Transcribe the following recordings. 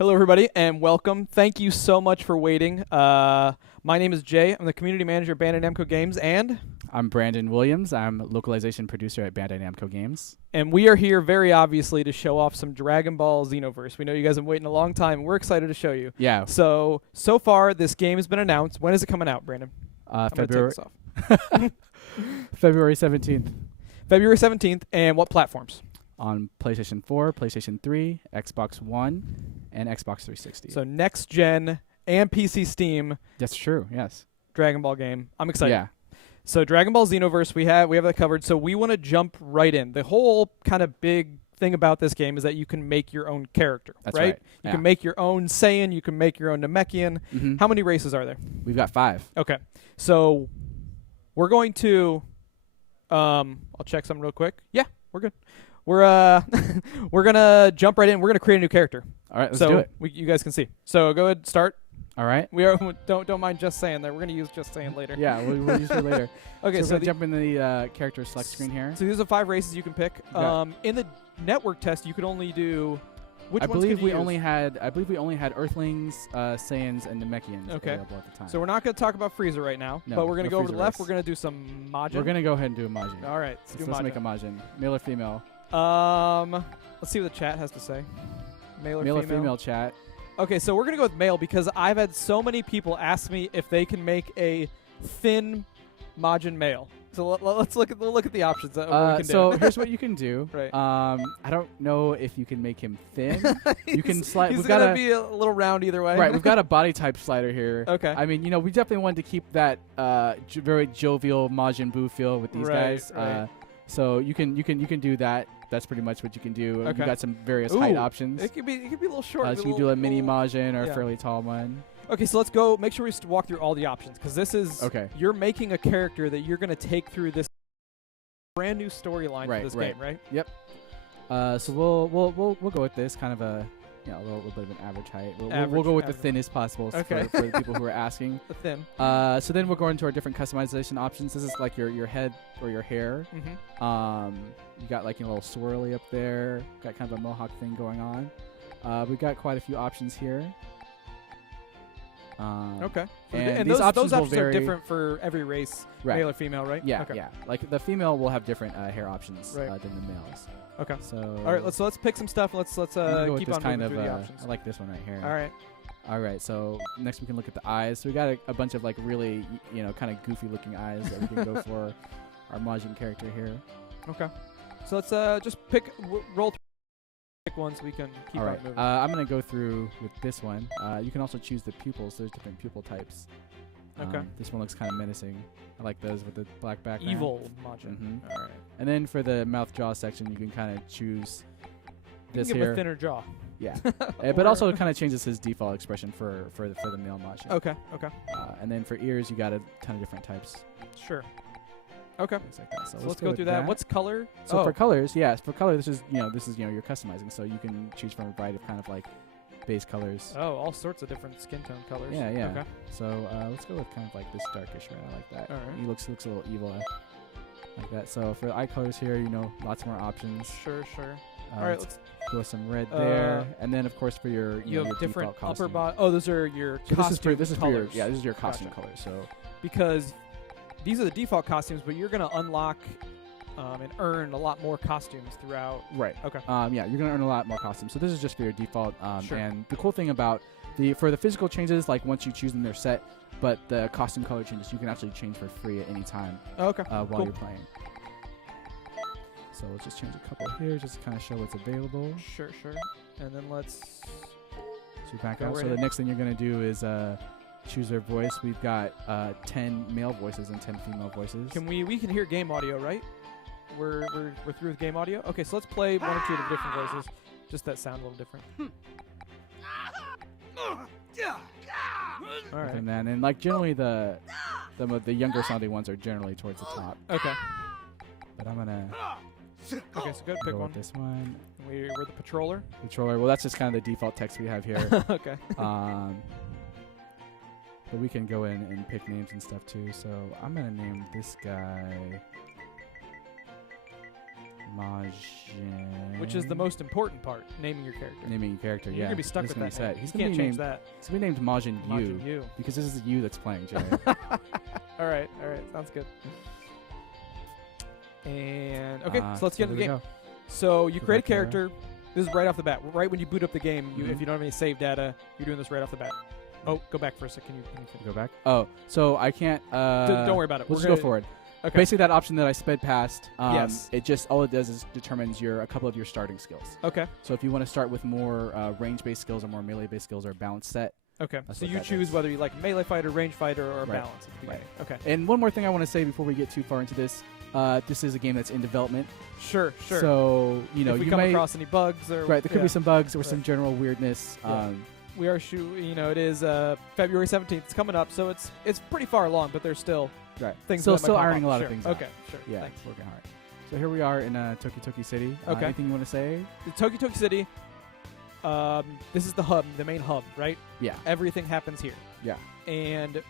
Hello, everybody, and welcome. Thank you so much for waiting. My name is Jay. I'm the community manager at Bandai Namco Games, and I'm Brandon Williams. I'm localization producer at Bandai Namco Games. And we are here very obviously to show off some Dragon Ball Xenoverse. We know you guys have been waiting a long time, and we're excited to show you. Yeah. So far, this game has been announced. When is it coming out, Brandon? February. February 17th. February 17th, and what platforms? On PlayStation 4, PlayStation 3, Xbox One, and Xbox 360. So next gen and PC Steam. That's true. Yes. Dragon Ball game. I'm excited. Yeah. So Dragon Ball Xenoverse, we have that covered. So we want to jump right in. The whole kind of big thing about this game is that you can make your own character. That's right. You can make your own Saiyan. You can make your own Namekian. Mm-hmm. How many races are there? We've got 5. Okay. So we're going to. I'll check something real quick. Yeah, we're good. We're gonna jump right in. We're gonna create a new character. All right, let's do it. You guys can see. So go ahead, start. All right. We are don't mind just saying there. We're gonna use just saying later. Yeah, we'll use it later. Okay, so jump in the character select screen here. So these are 5 races you can pick. Okay. In the network test, you could only do. Which I ones believe could we you only use? had Earthlings, Saiyans, and Namekians available at the time. So we're not gonna talk about Frieza right now, No, but we're gonna no go over to Frieza the left. race. We're gonna do some Majin. We're gonna go ahead and do a Majin. All right, Let's make a Majin. Male or female? Let's see what the chat has to say. Male or female chat. Okay, so we're gonna go with male because I've had so many people ask me if they can make a thin Majin male. So let's look at the options that we can do. So here's what you can do. Right. I don't know if you can make him thin. You can slide. He's gonna be a little round either way. Right. We've got a body type slider here. Okay. I mean, we definitely wanted to keep that very jovial Majin Buu feel with these guys. Right. So you can do that. That's pretty much what you can do. Okay. You've got some various height options. It could be a little short. So you can do a mini Majin or a fairly tall one. Okay, so let's go. Make sure we walk through all the options because this is you're making a character that you're gonna take through this brand new storyline for this game, right? Yep. So we'll go with this kind of a little bit of an average height. We'll go with the thinnest possible for the people who are asking. The thin. So then we'll go into our different customization options. This is like your head or your hair. Mm-hmm. You got like a little swirly up there. Got kind of a mohawk thing going on. We've got quite a few options here. Okay. And those options vary. are different for every race, male or female, right? Yeah, okay. yeah. Like the female will have different hair options than the males. Okay. So all right, let's pick some stuff. Let's keep on moving through the options. I like this one right here. All right. All right. So next we can look at the eyes. So we got a bunch of like really kind of goofy looking eyes that we can go for our Majin character here. Okay. So let's just roll through. Pick one so we can keep on moving. I'm going to go through with this one. You can also choose the pupils. There's different pupil types. Okay. This one looks kind of menacing. I like those with the black background. Evil Majin. Mm-hmm. All right. And then for the mouth jaw section, you can kind of choose this give here. him a thinner jaw. Yeah. But also it kind of changes his default expression for the male Majin. Okay. Okay. And then for ears, you got a ton of different types. Sure. Okay. Like that. So let's go through that. What's color? So for colors, for color, this is you're customizing, so you can choose from a variety of kind of like base colors. Oh, all sorts of different skin tone colors. Yeah, yeah. Okay. So let's go with kind of like this darkish red. I like that. All right. He looks a little evil like that. So for the eye colors here, lots more options. Sure. All right, let's go with some red there, and then of course for your you have your different default costume. upper body. Oh, those are your costume this is colors. this is your costume color. So because these are the default costumes, but you're going to unlock and earn a lot more costumes throughout. Right. Okay. You're going to earn a lot more costumes. So this is just for your default. Sure. And the cool thing about for the physical changes, like once you choose them, they're set. But the costume color changes, you can actually change for free at any time. Okay. While you're playing. So let's just change a couple here, just to kind of show what's available. Sure. And then let's. So back out. So the next thing you're going to do is choose their voice. We've got 10 male voices and 10 female voices. We can hear game audio, right? We're through with game audio. Okay, so let's play one or two of the different voices. Just that sound a little different. All right. And like generally the younger sounding ones are generally towards the top. Okay. But I'm gonna. Okay, so go pick one. This one. We're the patroller. Patroller. Well, that's just kind of the default text we have here. Okay. But we can go in and pick names and stuff too. So I'm gonna name this guy Majin. which is the most important part, naming your character. Naming your character, You're going to be stuck with that name. He's can't change that. He's going to be named Majin Yu. Because this is you that's playing, Jay. All right. Sounds good. And, okay, so let's get into the game. So you create a character. This is right off the bat. Right when you boot up the game, if you don't have any save data, you're doing this right off the bat. Oh, go back for a second. Can you go back? Oh, so I can't... don't worry about it. We'll just go forward. Okay. Basically, that option that I sped past, yes. it just all it does is determines a couple of your starting skills. Okay. So if you want to start with more range-based skills or more melee-based skills or balanced set. Okay. So you choose whether you like melee fighter, range fighter, or balance at the beginning. Right. Okay. And one more thing I want to say before we get too far into this. This is a game that's in development. Sure. So, if we come across any bugs or... Right, there could be some bugs or some general weirdness. Yeah. We are it is February 17th. It's coming up, so it's pretty far along, but there's still things still ironing a lot of things out. Okay, sure. Yeah, thanks. Working hard. So here we are in Toki Toki City. Okay. Anything you want to say? Toki Toki City. This is the hub, the main hub, right? Yeah. Everything happens here. Yeah. And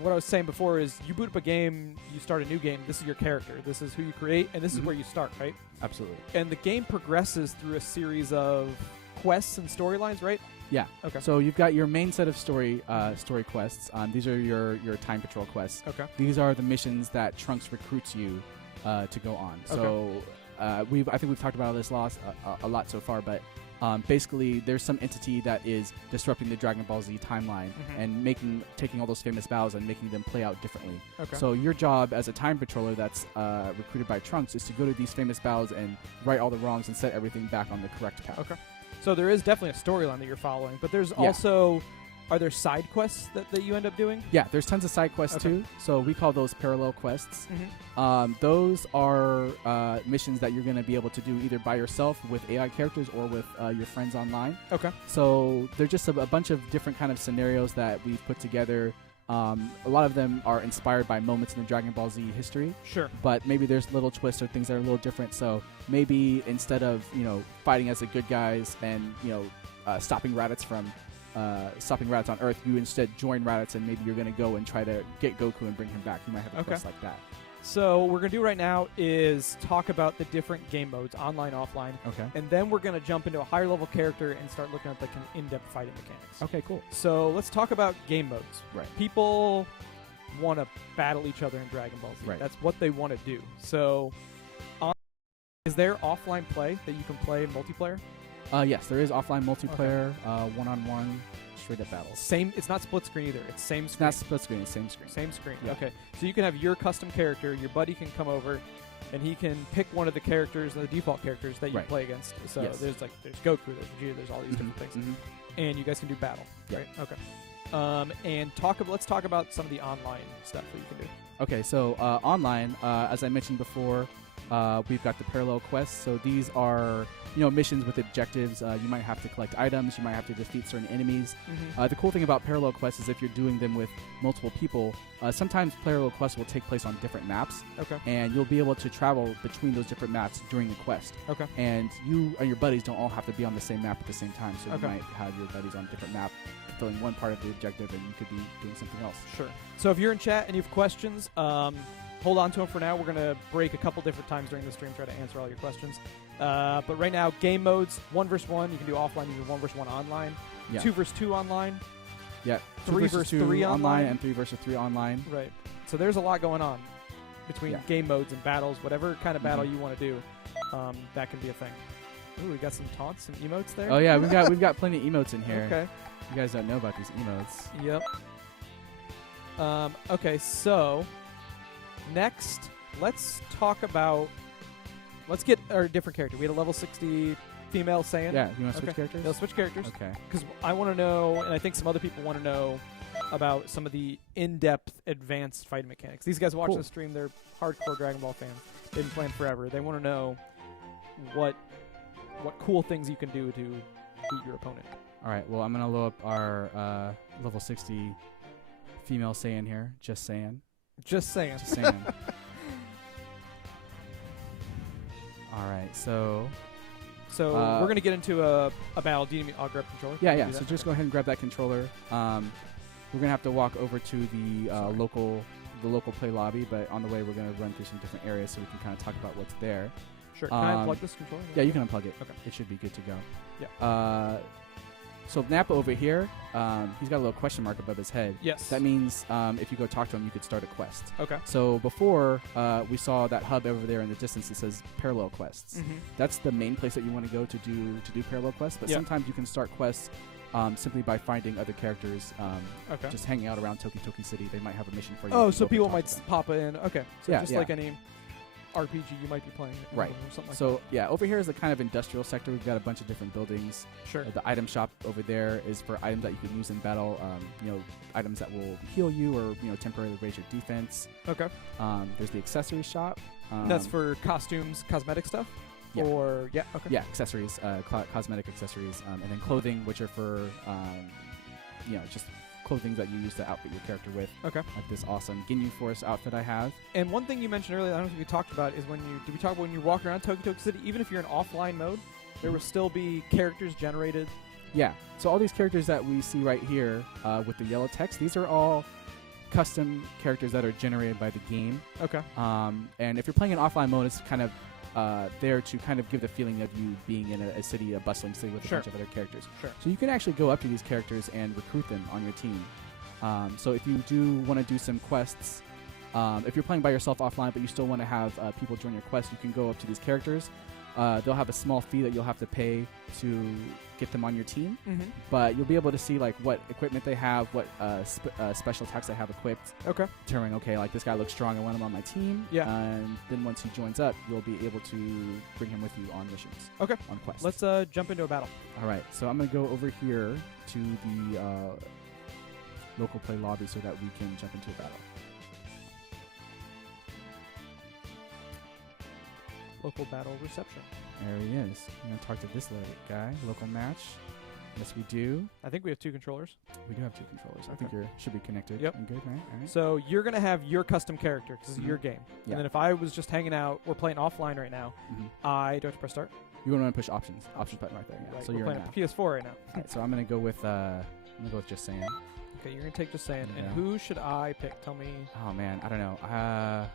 what I was saying before is you boot up a game, you start a new game, this is your character. This is who you create, and this is where you start, right? Absolutely. And the game progresses through a series of quests and storylines, right? Yeah. Okay. So you've got your main set of story quests. These are your time patrol quests. Okay. These are the missions that Trunks recruits you to go on. So I think we've talked about this a lot so far, but basically there's some entity that is disrupting the Dragon Ball Z timeline and taking all those famous battles and making them play out differently. Okay. So your job as a time patroller that's recruited by Trunks is to go to these famous battles and right all the wrongs and set everything back on the correct path. Okay. So there is definitely a storyline that you're following, but there's also, are there side quests that you end up doing? Yeah, there's tons of side quests too. So we call those parallel quests. Those are missions that you're going to be able to do either by yourself with AI characters or with your friends online. Okay. So they're just a bunch of different kind of scenarios that we've put together. A lot of them are inspired by moments in the Dragon Ball Z history. Sure. But maybe there's little twists or things that are a little different. So maybe instead of fighting as the good guys and stopping Raditz on Earth, you instead join Raditz and maybe you're going to go and try to get Goku and bring him back. You might have a quest like that. So what we're going to do right now is talk about the different game modes, online, offline. Okay. And then we're going to jump into a higher level character and start looking at the in-depth fighting mechanics. Okay, cool. So let's talk about game modes. Right. People want to battle each other in Dragon Ball Z. Right. That's what they want to do. So is there offline play that you can play multiplayer? Yes, there is offline multiplayer, one-on-one, straight-up battles. Same. It's not split screen either. It's same screen. It's not split screen. It's same screen. Same screen. Yeah. Okay. So you can have your custom character. Your buddy can come over, and he can pick one of the characters, the default characters that you play against. So there's Goku, there's Vegeta, there's all these different things, and you guys can do battle. Yeah. Right. Okay. And let's talk about some of the online stuff that you can do. Okay. So online, as I mentioned before, we've got the parallel quests. So these are missions with objectives. You might have to collect items. You might have to defeat certain enemies. The cool thing about parallel quests is if you're doing them with multiple people, sometimes parallel quests will take place on different maps. Okay. And you'll be able to travel between those different maps during the quest. Okay. And you and your buddies don't all have to be on the same map at the same time. So you might have your buddies on a different map fulfilling one part of the objective, and you could be doing something else. Sure. So if you're in chat and you have questions, hold on to them for now. We're going to break a couple different times during the stream, try to answer all your questions. But right now, game modes, 1 versus 1. You can do offline. You can do 1 versus 1 online. Yeah. 2 versus 2 online. Yeah. 3 versus 3 online. And 3 versus 3 online. Right. So there's a lot going on between game modes and battles. Whatever kind of battle you want to do, that can be a thing. Ooh, we got some taunts, some emotes there. Oh yeah, we've got plenty of emotes in here. Okay. You guys don't know about these emotes. Yep. Okay, so next, let's get our different character. We had a level 60 female Saiyan. Yeah, you want to switch characters? They'll switch characters. Okay. Because I want to know, and I think some other people want to know about some of the in-depth, advanced fighting mechanics. These guys watching the stream, they're hardcore Dragon Ball fans. They've been playing forever. They want to know what cool things you can do to beat your opponent. All right. Well, I'm gonna load up our level 60 female Saiyan here. Just saying. Just saying. Just saying. All right. So we're going to get into a battle. Do you need me? I'll grab the controller. Yeah. So just go ahead and grab that controller. We're going to have to walk over to the local play lobby, but on the way we're going to run through some different areas so we can kind of talk about what's there. Sure. Can I unplug this controller? Yeah, you can unplug it. Okay. It should be good to go. Yeah. So Nappa over here, he's got a little question mark above his head. Yes. That means if you go talk to him, you could start a quest. Okay. So before, we saw that hub over there in the distance that says parallel quests. Mm-hmm. That's the main place that you want to go to do parallel quests. But sometimes you can start quests simply by finding other characters just hanging out around Toki Toki City. They might have a mission for you. Oh, so people might pop in. Okay. So yeah, just like any RPG you might be playing. Right. Or something like So, yeah, over here is the kind of industrial sector. We've got a bunch of different buildings. Sure. The item shop over there is for items that you can use in battle. Items that will heal you or, temporarily raise your defense. Okay. There's the accessory shop. That's for costumes, cosmetic stuff? Yeah. Or, okay. Yeah, accessories, cosmetic accessories. And then clothing, which are for, just clothing that you use to outfit your character with. Okay. Like this awesome Ginyu Force outfit I have. And one thing you mentioned earlier, I don't think we talked about, is did we talk about when you walk around Toki Toki City, even if you're in offline mode, there will still be characters generated? Yeah. So all these characters that we see right here with the yellow text, these are all custom characters that are generated by the game. Okay. And if you're playing in offline mode, it's kind of there to kind of give the feeling of you being in a city, a bustling city with a bunch of other characters. Sure. So you can actually go up to these characters and recruit them on your team. So if you do want to do some quests, if you're playing by yourself offline but you still want to have people join your quest, you can go up to these characters. They'll have a small fee that you'll have to pay to get them on your team, but you'll be able to see like what equipment they have, what special attacks they have equipped. Okay. Determine, okay, like this guy looks strong, I want him on my team. Yeah. And then once he joins up, you'll be able to bring him with you on missions. Okay. On quests. Let's jump into a battle. All right. So I'm gonna go over here to the local play lobby so that we can jump into a battle. Local battle reception. There he is. I'm going to talk to this guy. Local match. Yes, we do. I think we have 2 controllers. We do have 2 controllers. I think you should be connected. Yep. And good, right? All right. So you're going to have your custom character because this is your game. Yeah. And then if I was just hanging out, we're playing offline right now, I do have to press start. You're going to push options. Options button right there. Yeah. Right, So we're you're playing now. the PS4 right now. All right, so I'm going to go with Just Saying. Okay, you're going to take Just Saying. Yeah. And who should I pick? Tell me. Oh, man. I don't know.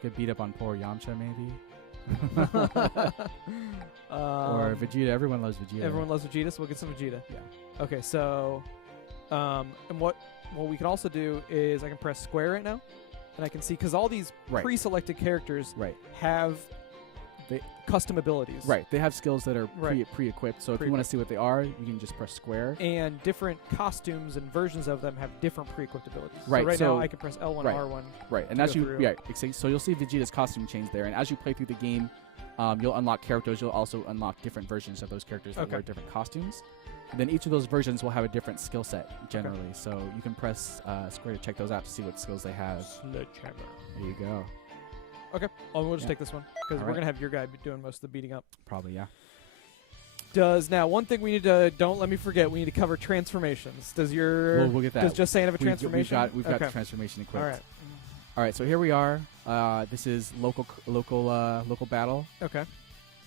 Get beat up on poor Yamcha, maybe. Or Vegeta. Everyone loves Vegeta. Everyone loves Vegeta, so we'll get some Vegeta. Yeah. Okay, so and what we can also do is I can press square right now, and I can see, because all these pre-selected characters have custom abilities. Right. They have skills that are Right. pre-equipped. So if you want to see what they are, you can just press square. And different costumes and versions of them have different pre-equipped abilities. Right. So right so now I can press L1, right. R1. Right. And as you so you'll see Vegeta's costume change there. And as you play through the game, you'll unlock characters. You'll also unlock different versions of those characters that wear different costumes. And then each of those versions will have a different skill set generally. Okay. So you can press square to check those out to see what skills they have. Sledgehammer. There you go. Okay. Oh, we'll just take this one because we're going to have your guy doing most of the beating up. Probably, yeah. Now, one thing we need to, don't let me forget, we need to cover transformations. Does your, we'll get that. Does Just Saying have a transformation? We've got the transformation equipped. All right. All right, so here we are. This is local battle. Okay.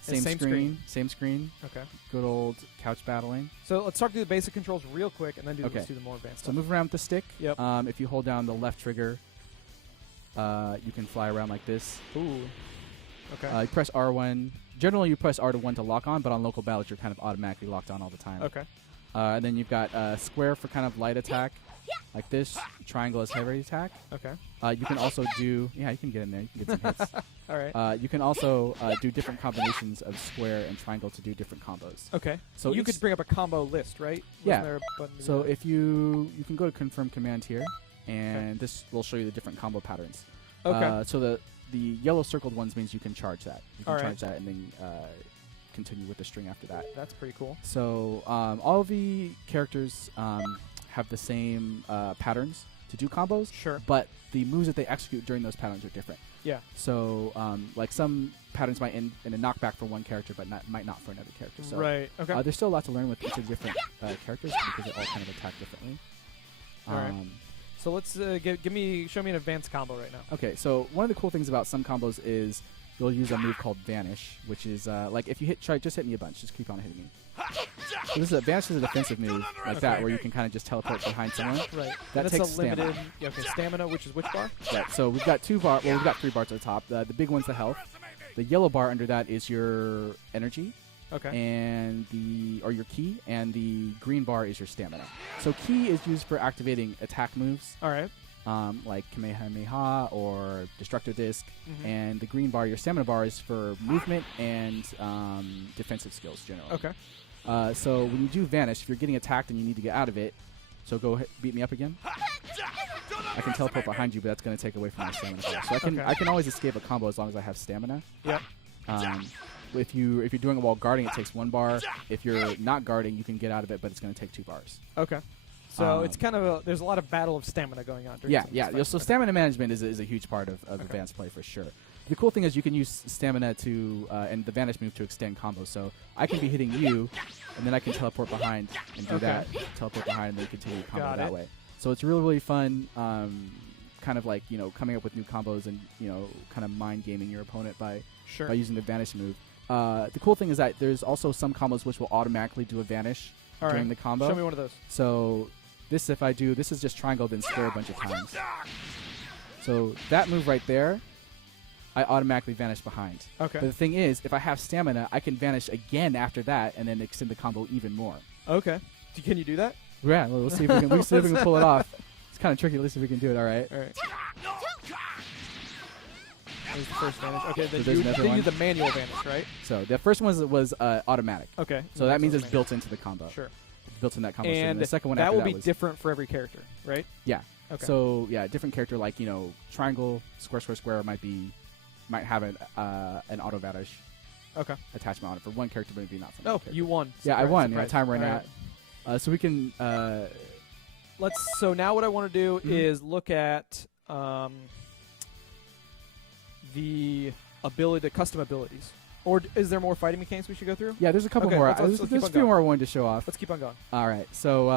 Same screen. Okay. Good old couch battling. So let's talk through the basic controls real quick, and then let's do the more advanced stuff. So move around with the stick. Yep. If you hold down the left trigger, you can fly around like this. Ooh. Okay. You press R1. Generally, you press R1 to lock on, but on local battles, you're kind of automatically locked on all the time. Okay. And then you've got square for kind of light attack, like this. Triangle is heavy attack. Okay. You can also do... Yeah, you can get in there. You can get some hits. All right. You can also do different combinations of square and triangle to do different combos. Okay. So you could bring up a combo list, right? Yeah. There a button So if you can go to confirm command here, and this will show you the different combo patterns. Okay. So the yellow circled ones means you can charge that. You can all charge that and then continue with the string after that. That's pretty cool. So all of the characters have the same patterns to do combos. Sure. But the moves that they execute during those patterns are different. Yeah. So like some patterns might end in a knockback for one character, but might not for another character. So right. Okay. there's still a lot to learn with each of the different characters because they all kind of attack differently. All right. So let's show me an advanced combo right now. Okay, so one of the cool things about some combos is you'll use a move called Vanish, which is like if you just hit me a bunch, just keep on hitting me. So this is Vanish is a defensive move like that, where you can kind of just teleport behind someone. Right. That takes a limited. stamina. Yeah, okay, stamina, which is which bar? Right. So we've got 2 bar. Well, we've got 3 bars at the top. The big one's the health. The yellow bar under that is your energy. Okay. And your ki, and the green bar is your stamina. So ki is used for activating attack moves. All right. Like Kamehameha or Destructo Disc, and the green bar, your stamina bar, is for movement and defensive skills generally. Okay. So when you do Vanish, if you're getting attacked and you need to get out of it, so go beat me up again. I can teleport behind you, but that's going to take away from my stamina bar. So I can always escape a combo as long as I have stamina. Yep. If you're doing it while guarding, it takes 1 bar. If you're not guarding, you can get out of it, but it's going to take 2 bars. Okay. So it's kind of there's a lot of battle of stamina going on. Yeah. So stamina management is a huge part of advanced play for sure. The cool thing is you can use stamina to and the Vanish move to extend combos. So I can be hitting you, and then I can teleport behind and do that. Teleport behind and then continue to combo that way. So it's really, really fun. Kind of like coming up with new combos and kind of mind gaming your opponent by using the Vanish move. The cool thing is that there's also some combos which will automatically do a Vanish during the combo. Show me one of those. So this is just triangle then square a bunch of times. So that move right there, I automatically vanish behind. Okay. But the thing is, if I have stamina, I can vanish again after that and then extend the combo even more. Okay. Can you do that? Yeah, we'll see if we can pull it off. It's kind of tricky. Let's see if we can do it. All right. All right. There's the first vanish. Okay, then So you one. do the manual vanish, right? So the first one was automatic. Okay. So that means it's built into the combo. Sure. It's built in that combo. And the second one that after will be was different for every character, right? Yeah. Okay. So yeah, different character like triangle, square might have an auto vanish. Okay. Attachment on it for one character, maybe not for another character. You won. Yeah, I won. Yeah, time ran out. So we can. So now what I want to do is look at the custom abilities. Or is there more fighting mechanics we should go through? Yeah, there's a couple more. There's a few more I wanted to show off. Let's keep on going. All right. So,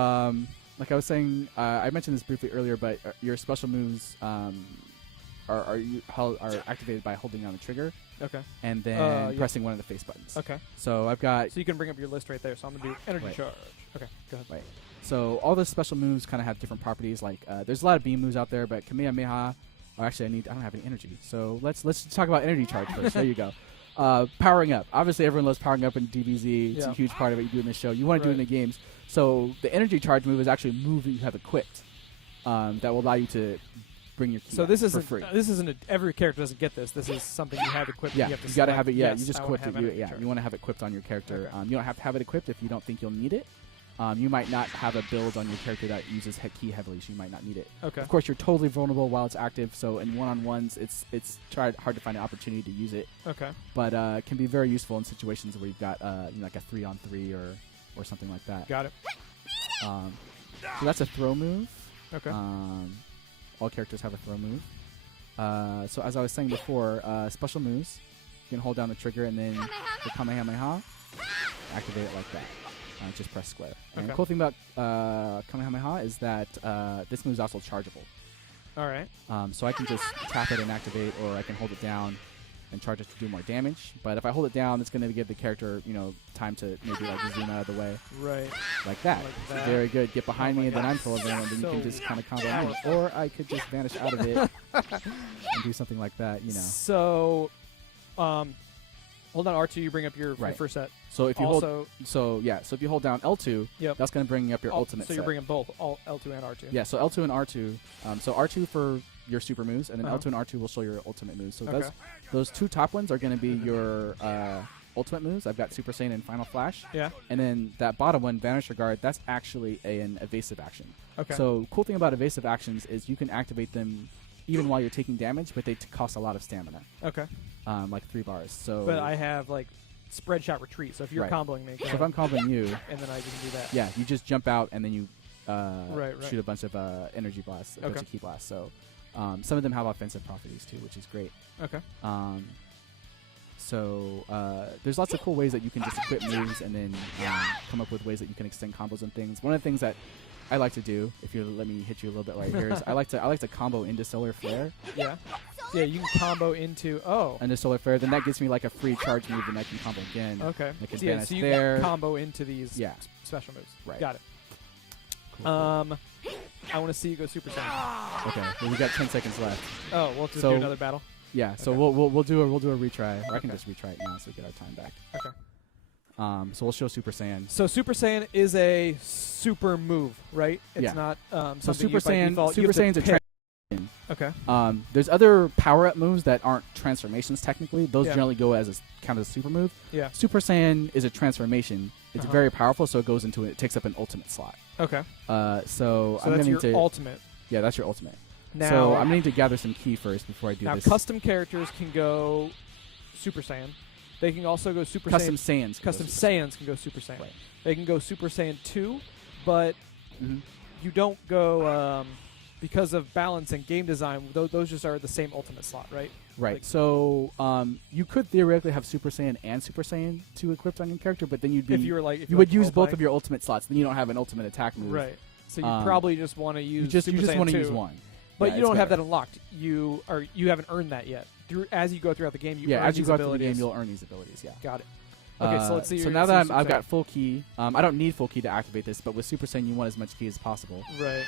like I was saying, I mentioned this briefly earlier, but your special moves are activated by holding down the trigger. Okay. And then pressing one of the face buttons. Okay. So I've got. So you can bring up your list right there. So I'm gonna do energy charge. Okay. Go ahead. Right. So all the special moves kind of have different properties. Like there's a lot of beam moves out there, but Kamehameha. Oh, actually, I don't have any energy. So let's talk about energy charge first. There you go. Powering up. Obviously, everyone loves powering up in DBZ. It's a huge part of what you do in the show. You want to do it in the games. So the energy charge move is actually a move that you have equipped that will allow you to bring your key for free. This isn't every character doesn't get this. This is something you have equipped. Yeah, you got to have it. Yeah, yes, you just equipped it. You want to have it equipped on your character. Okay. You don't have to have it equipped if you don't think you'll need it. You might not have a build on your character that uses key heavily, so you might not need it. Okay. Of course, you're totally vulnerable while it's active, so in one-on-ones, it's hard to find an opportunity to use it. Okay. But it can be very useful in situations where you've got like a 3-on-3 or something like that. Got it. So that's a throw move. Okay. All characters have a throw move. So as I was saying before, special moves, you can hold down the trigger and then the Kamehameha, activate it like that. Just press square. And the cool thing about Kamehameha is that this move is also chargeable. All right. So I can just tap it and activate, or I can hold it down and charge it to do more damage. But if I hold it down, it's going to give the character, time to maybe like zoom out of the way. Right. Like that. Very good. Get behind me, and then I'm full of them, and then you can just kind of combo me. Or I could just vanish out of it and do something like that. So, hold on R2. You bring up your first set. So if you if you hold down L2, that's going to bring up your ultimate set. So you're bringing both L2 and R2. Yeah, so L2 and R2. So R2 for your super moves, and then L2 and R2 will show your ultimate moves. So those two top ones are going to be your ultimate moves. I've got Super Saiyan and Final Flash. Yeah. And then that bottom one, Vanisher Guard, that's actually an evasive action. Okay. So cool thing about evasive actions is you can activate them even while you're taking damage, but they cost a lot of stamina. Okay. Like 3 bars. So. But I have like spread shot retreat. So if you're comboing me, so if I'm comboing you, and then I can do that. Yeah, you just jump out and then you shoot a bunch of energy blasts, a bunch of key blasts. So some of them have offensive properties too, which is great. Okay. So there's lots of cool ways that you can just equip moves and then come up with ways that you can extend combos and things. One of the things that I like to do, if you let me hit you a little bit right here, is I like to combo into Solar Flare. Yeah. Yeah, you can combo into And the solar flare. Then that gives me like a free charge move, and I can combo again. Okay. I can So, yeah, banish so you there. can combo into these special moves. Right. Got it. Cool. I want to see you go Super Saiyan. Okay. Well, we got 10 seconds left. Oh, we'll just So- do another battle. Yeah. So Okay. we'll do a retry. Or I can Okay. just retry it now, so we get our time back. Okay. So we'll show Super Saiyan. So Super Saiyan is a super move, right? It's Yeah. not So something Super you by Saiyan, default, you Super have to Saiyan's a pick. transformation. Okay. There's other power-up moves that aren't transformations technically. Those Yeah. generally go as count as a super move. Yeah. Super Saiyan is a transformation. It's Uh-huh. very powerful, so it goes into it. It takes up an ultimate slot. Okay. So So I'm that's going your to ultimate. yeah, that's your ultimate. Now, So I'm going to gather some key first before I do now this. custom characters can go Super Saiyan. They can also go Super Custom Saiyan. Saiyans. Custom Saiyans can go Super Saiyan. Right. They can go Super Saiyan 2, but Mhm. you don't go because of balance and game design. Those just are the same ultimate slot, right? Right. Like- So you could theoretically have Super Saiyan and Super Saiyan 2 equipped on your character, but then you'd be If you were like, if you you're would like use both role-playing. of your ultimate slots. Then you don't have an ultimate attack move. Right. So you Um, probably just want to use You just Super Saiyan want to 2, use one. but Yeah, you it's don't have better. that unlocked. You haven't earned that yet. As you go throughout the game, you earn as you these go through the abilities. game, you'll earn these abilities. Yeah. Got it. Okay, so let's see. So your- now that Super I've Saiyan. got full key, I don't need full key to activate this, but with Super Saiyan, you want as much key as possible. Right.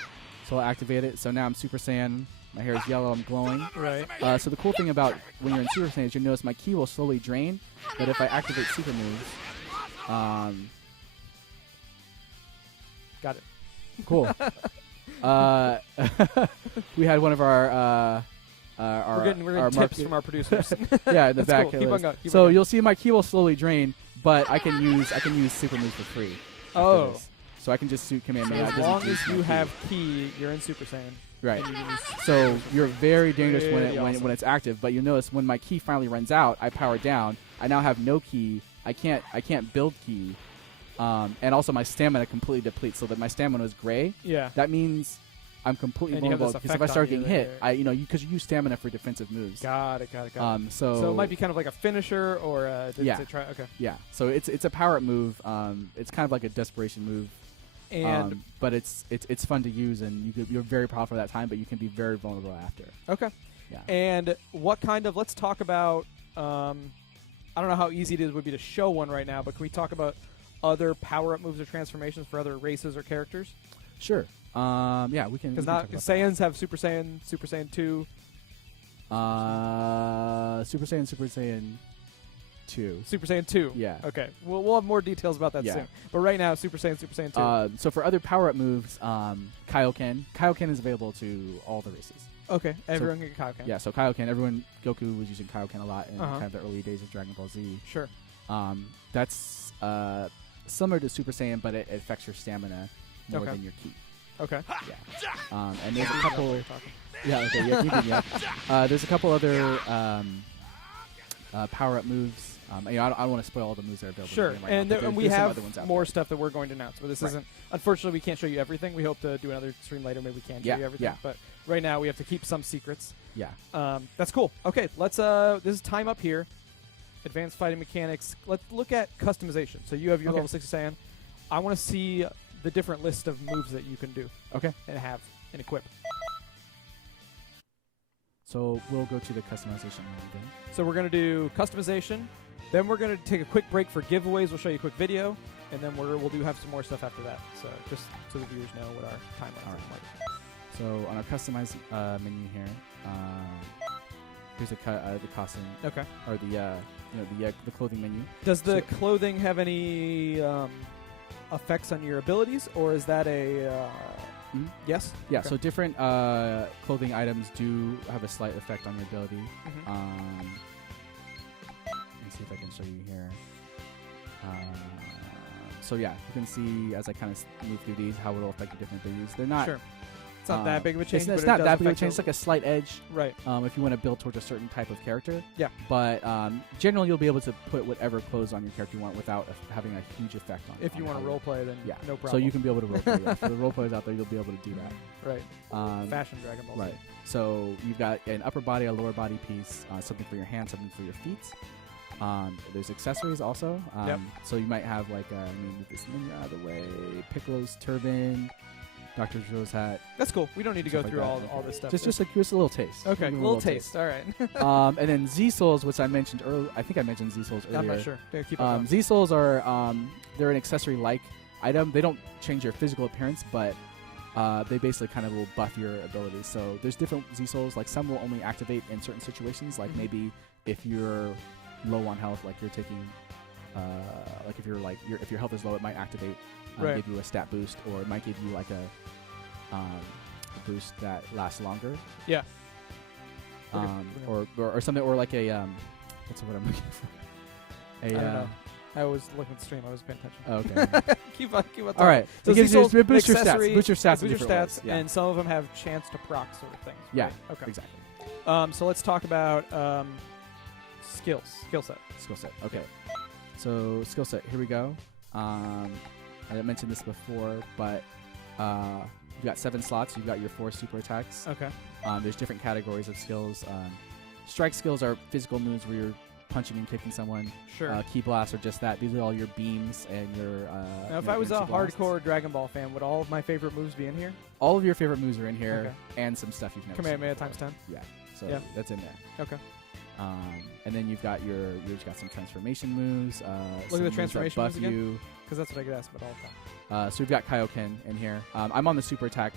So I'll activate it. So now I'm Super Saiyan. My hair is yellow. I'm glowing. Right. So the cool thing about when you're in Super Saiyan is you'll notice my key will slowly drain, but if I activate super moves, Got it. cool. We had one of our We're getting our tips from our producers. yeah in the That's back. cool. Keep on going. Keep on So going. you'll see my key will slowly drain, but I can use super moves for free. after Oh. this. So I can just suit command So me. as long as you have key, you're in Super Saiyan. right. And you can use So you're very dangerous when Pretty awesome. when it's active. But you'll notice when my key finally runs out, I power down. I now have no key. I can't build key, and also my stamina completely depletes. So that my stamina is gray. Yeah. That means I'm completely And you have vulnerable this because if I effect start on you getting hit, there. because you use stamina for defensive moves. Got it. So it might be kind of like a finisher or Yeah. Okay. yeah. So it's a power up move. It's kind of like a desperation move. And But it's fun to use, and you're very powerful at that time, but you can be very vulnerable after. okay. Yeah. And what kind of? Let's talk about. I don't know how easy it would be to show one right now, but can we talk about other power-up moves or transformations for other races or characters? Sure. Yeah, we can. Because we can not talk about Saiyans have Super Saiyan, Super Saiyan 2. Super Saiyan 2. Super Saiyan 2. Yeah. Okay. We'll have more details about that Yeah. soon. But right now, Super Saiyan 2. So for other power-up moves, Kaioken. Kaioken is available to all the races. Okay. Everyone can get Kaioken. Yeah, so Kaioken, Goku was using Kaioken a lot in Uh-huh. kind of the early days of Dragon Ball Z. Sure. That's similar to Super Saiyan, but it affects your stamina more Okay. than your ki. Okay. Yeah. And there's a couple. Talking. Yeah. Okay. Yeah. You can, yeah. There's a couple other power-up moves. I don't want to spoil all the moves that are available. Sure, in the game right and now, but and we there's some have other ones out more there. stuff that we're going to announce, but this Right. isn't. Unfortunately, we can't show you everything. We hope to do another stream later. Maybe we can show Yeah, you everything. yeah. But right now, we have to keep some secrets. Yeah. That's cool. Okay, let's. This is time up here. Advanced fighting mechanics. Let's look at customization. So you have your Okay. level 60 Saiyan. I want to see the different list of moves that you can do Okay. and have and equip. So we'll go to the customization menu then. So we're going to do customization. Then we're going to take a quick break for giveaways. We'll show you a quick video, and then we'll have some more stuff after that. So just so the viewers know what our timeline All is right. like. So on our customize menu here, here's the costume Okay. or the clothing menu. Does the So- clothing have any effects on your abilities, or is that a Mhm. yes? Yeah. Okay. So different clothing items do have a slight effect on your ability. Mhm. Let me see if I can show you here. So yeah, you can see as I kind of move through these how it will affect the different abilities. They're not. Sure. It's not that big of a change. It's but not it does that big of a affect change. It's like a slight edge. right. If you want to build towards a certain type of character. Yeah. But generally, you'll be able to put whatever clothes on your character you want without having a huge effect on. If you want to role play, then Yeah. no problem. So you can be able to role play. Yeah. For the role players out there, you'll be able to do that. right. Fashion Dragon Ball Z. Right. So you've got an upper body, a lower body piece, something for your hands, something for your feet. There's accessories also. Yep. So you might have like, move this menu out of the way. Piccolo's turban. Dr. Rose hat. That's cool. We don't need to go Stuff like through that. all this stuff. Just like give us a little taste. okay, Give me little taste. All right. And then Z Souls, which I mentioned earlier. I think I mentioned Z Souls earlier. I'm not sure. Yeah, keep on going. Z Souls are they're an accessory-like item. They don't change your physical appearance, but they basically kind of will buff your abilities. So there's different Z Souls. Like some will only activate in certain situations. Like maybe if you're low on health, like you're taking, like if your health is low, it might activate, give you a stat boost, or it might give you like a boost that lasts longer. Yeah. Or something, or like a what's the word I'm looking for? I don't know. I was looking at the stream. I was paying attention. Okay. keep on. All right. So it gives Z-Souls you boost your stats. accessory, Boost your stats. boost your stats, yeah. and some of them have chance to proc sort of things. Yeah. Right? Okay. Exactly. So let's talk about skill set. Skill set. Okay. So skill set. Here we go. I mentioned this before, but you've got 7 slots. You've got your 4 super attacks. Okay. There's different categories of skills. Strike skills are physical moves where you're punching and kicking someone. Sure. Key blasts are just that. These are all your beams and your. Now, if I was a hardcore Dragon Ball fan, would all of my favorite moves be in here? All of your favorite moves are in here, and some stuff you've never seen. Kamehameha times 10. Yeah. So Yeah. that's in there. Okay. And then you've got some transformation moves. Look at the transformation moves buff again. you. Because that's what I get asked about all the time. So we've got Kaioken in here. I'm on the super attack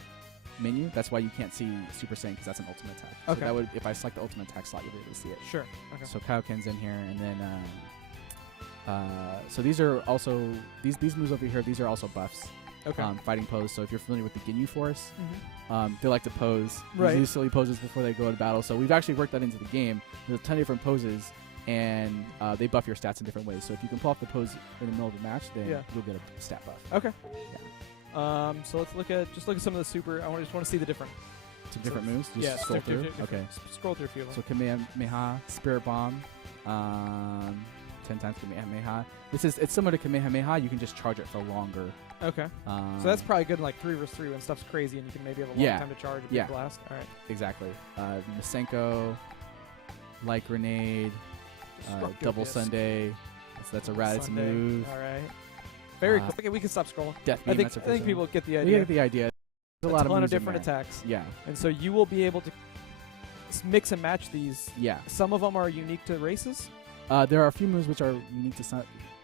menu. That's why you can't see Super Saiyan, because that's an ultimate attack. Okay. So that would, if I select the ultimate attack slot, you'll be able to see it. Sure. Okay. So Kaioken's in here, and then so these are also these moves over here. These are also buffs. Okay. Fighting pose. So if you're familiar with the Ginyu Force, they like to pose. Right. These silly poses before they go into battle. So we've actually worked that into the game. There's a ton of different poses, and they buff your stats in different ways. So if you can pull off the pose in the middle of the match, then you'll get a stat buff. Okay. Yeah. So let's look at some of the super. I just want to see the different. Some different moves. Just Yeah. scroll through. Okay. Scroll through a few of them. So Kamehameha, Spirit Bomb, 10 times Kamehameha. It's similar to Kamehameha. You can just charge it for longer. Okay. So that's probably good in like 3 vs 3 when stuff's crazy and you can maybe have a long time to charge a big blast. All right. Exactly. Masenko, Light Grenade, Double Sunday. That's a Raditz move. All right. Very cool. Okay, we can stop scrolling. Death Beam, I think people get the idea. You get the idea. There's a lot ton of of different attacks. Yeah. And so you will be able to mix and match these. Yeah. Some of them are unique to races. There are a few moves which are unique to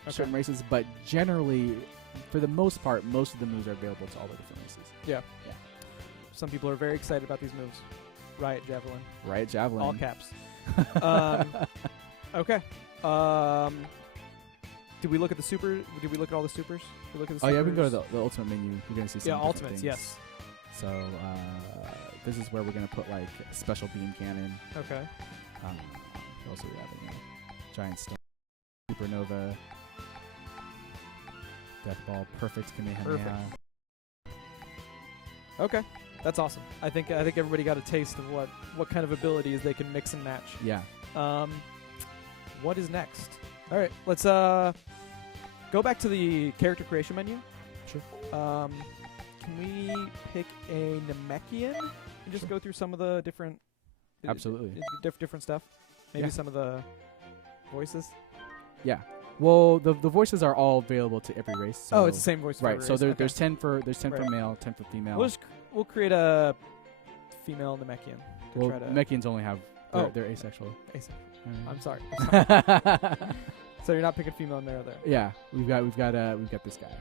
certain races, but generally, for the most part, most of the moves are available to all the different races. Yeah. Some people are very excited about these moves. Riot Javelin. Riot Javelin. All caps. Okay. Did we look at the super? Did we look at all the supers? Did we look at the oh yeah, we can go to the ultimate menu. You're gonna see some ultimates. things. Yes. So this is where we're gonna put like special beam cannon. Okay. What else do we have in here? Giant Storm, Supernova, Death Ball, Perfect Kamehameha. Perfect. Okay, that's awesome. I think everybody got a taste of what kind of abilities they can mix and match. Yeah. What is next? All right, let's go back to the character creation menu. Sure. Can we pick a Namekian and just go through some of the different? Absolutely. Different stuff.Maybe some of the voices. Yeah. Well, the voices are all available to every race. So it's the same voice. Right. For so every race. there's 10 for male, 10 for female. We'll create a female Namekian. Well, Namekians only have they're asexual. Asexual. I'm sorry. So you're not picking female and male there. Yeah, we've got this guy.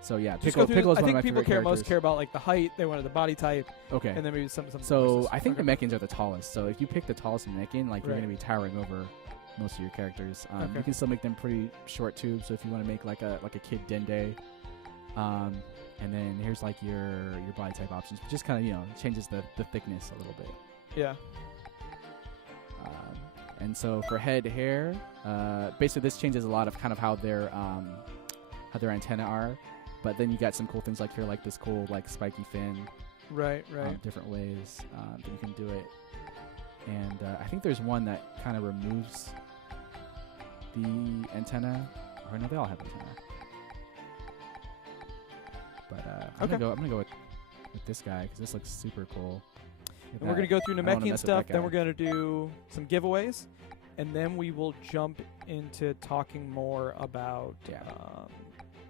So yeah, Piccolo's one of my favorite I think people characters. care about like the height. They wanted the body type. Okay. And then maybe some. So I think the Namekians are the tallest. So if you pick the tallest Namekian, like you're going to be towering over most of your characters. You can still make them pretty short too. So if you want to make like a kid Dende, and then here's like your body type options, which just kind of changes the thickness a little bit. Yeah. And so for head hair, basically this changes a lot of kind of how their antennae are. But then you got some cool things like here, like this cool like spiky fin. Right. Different ways that you can do it. And I think there's one that kind of removes the antenna. Or no, they all have antenna. But I'm gonna go with this guy because this looks super cool. And we're going to go through Namekian stuff, then we're going to do some giveaways, and then we will jump into talking more about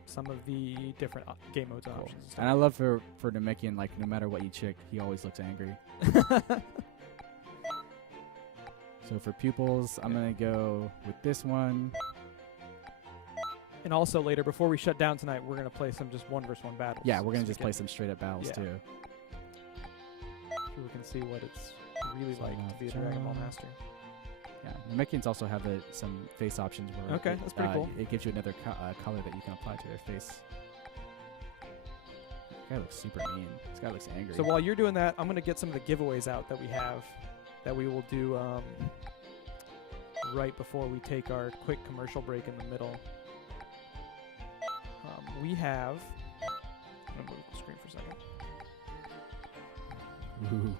some of the different game modes and options. And I love for Namekian, like, no matter what you chick, he always looks angry. So for pupils, I'm going to go with this one. And also later, before we shut down tonight, we're going to play some just 1v1 battles. Yeah, we're going to just play some straight up battles too. So we can see what it's really like to be a Dragon Ball master. Yeah, Namekians also have some face options where that's pretty cool. It gives you another color that you can apply to their face. This guy looks super mean. This guy looks angry. So while you're doing that, I'm going to get some of the giveaways out that we have that we will do right before we take our quick commercial break in the middle. We have... I'm going to move the screen for a second. Ooh.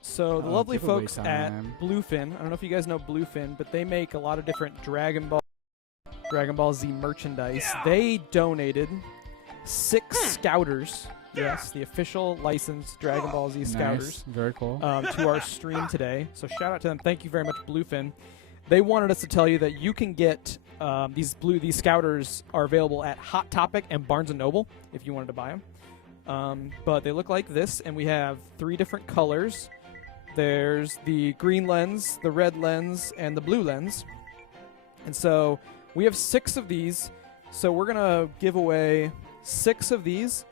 So the lovely folks at Bluefin, I don't know if you guys know Bluefin, but they make a lot of different Dragon Ball Z merchandise. Yeah. They donated 6 Scouters, yes, the official licensed Dragon Ball Z Scouters, very cool, to our stream today. So shout out to them. Thank you very much, Bluefin. They wanted us to tell you that you can get these Scouters are available at Hot Topic and Barnes & Noble if you wanted to buy them. But they look like this, and we have 3 different colors. There's the green lens, the red lens, and the blue lens. And so we have 6 of these. So we're going to give away 6 of these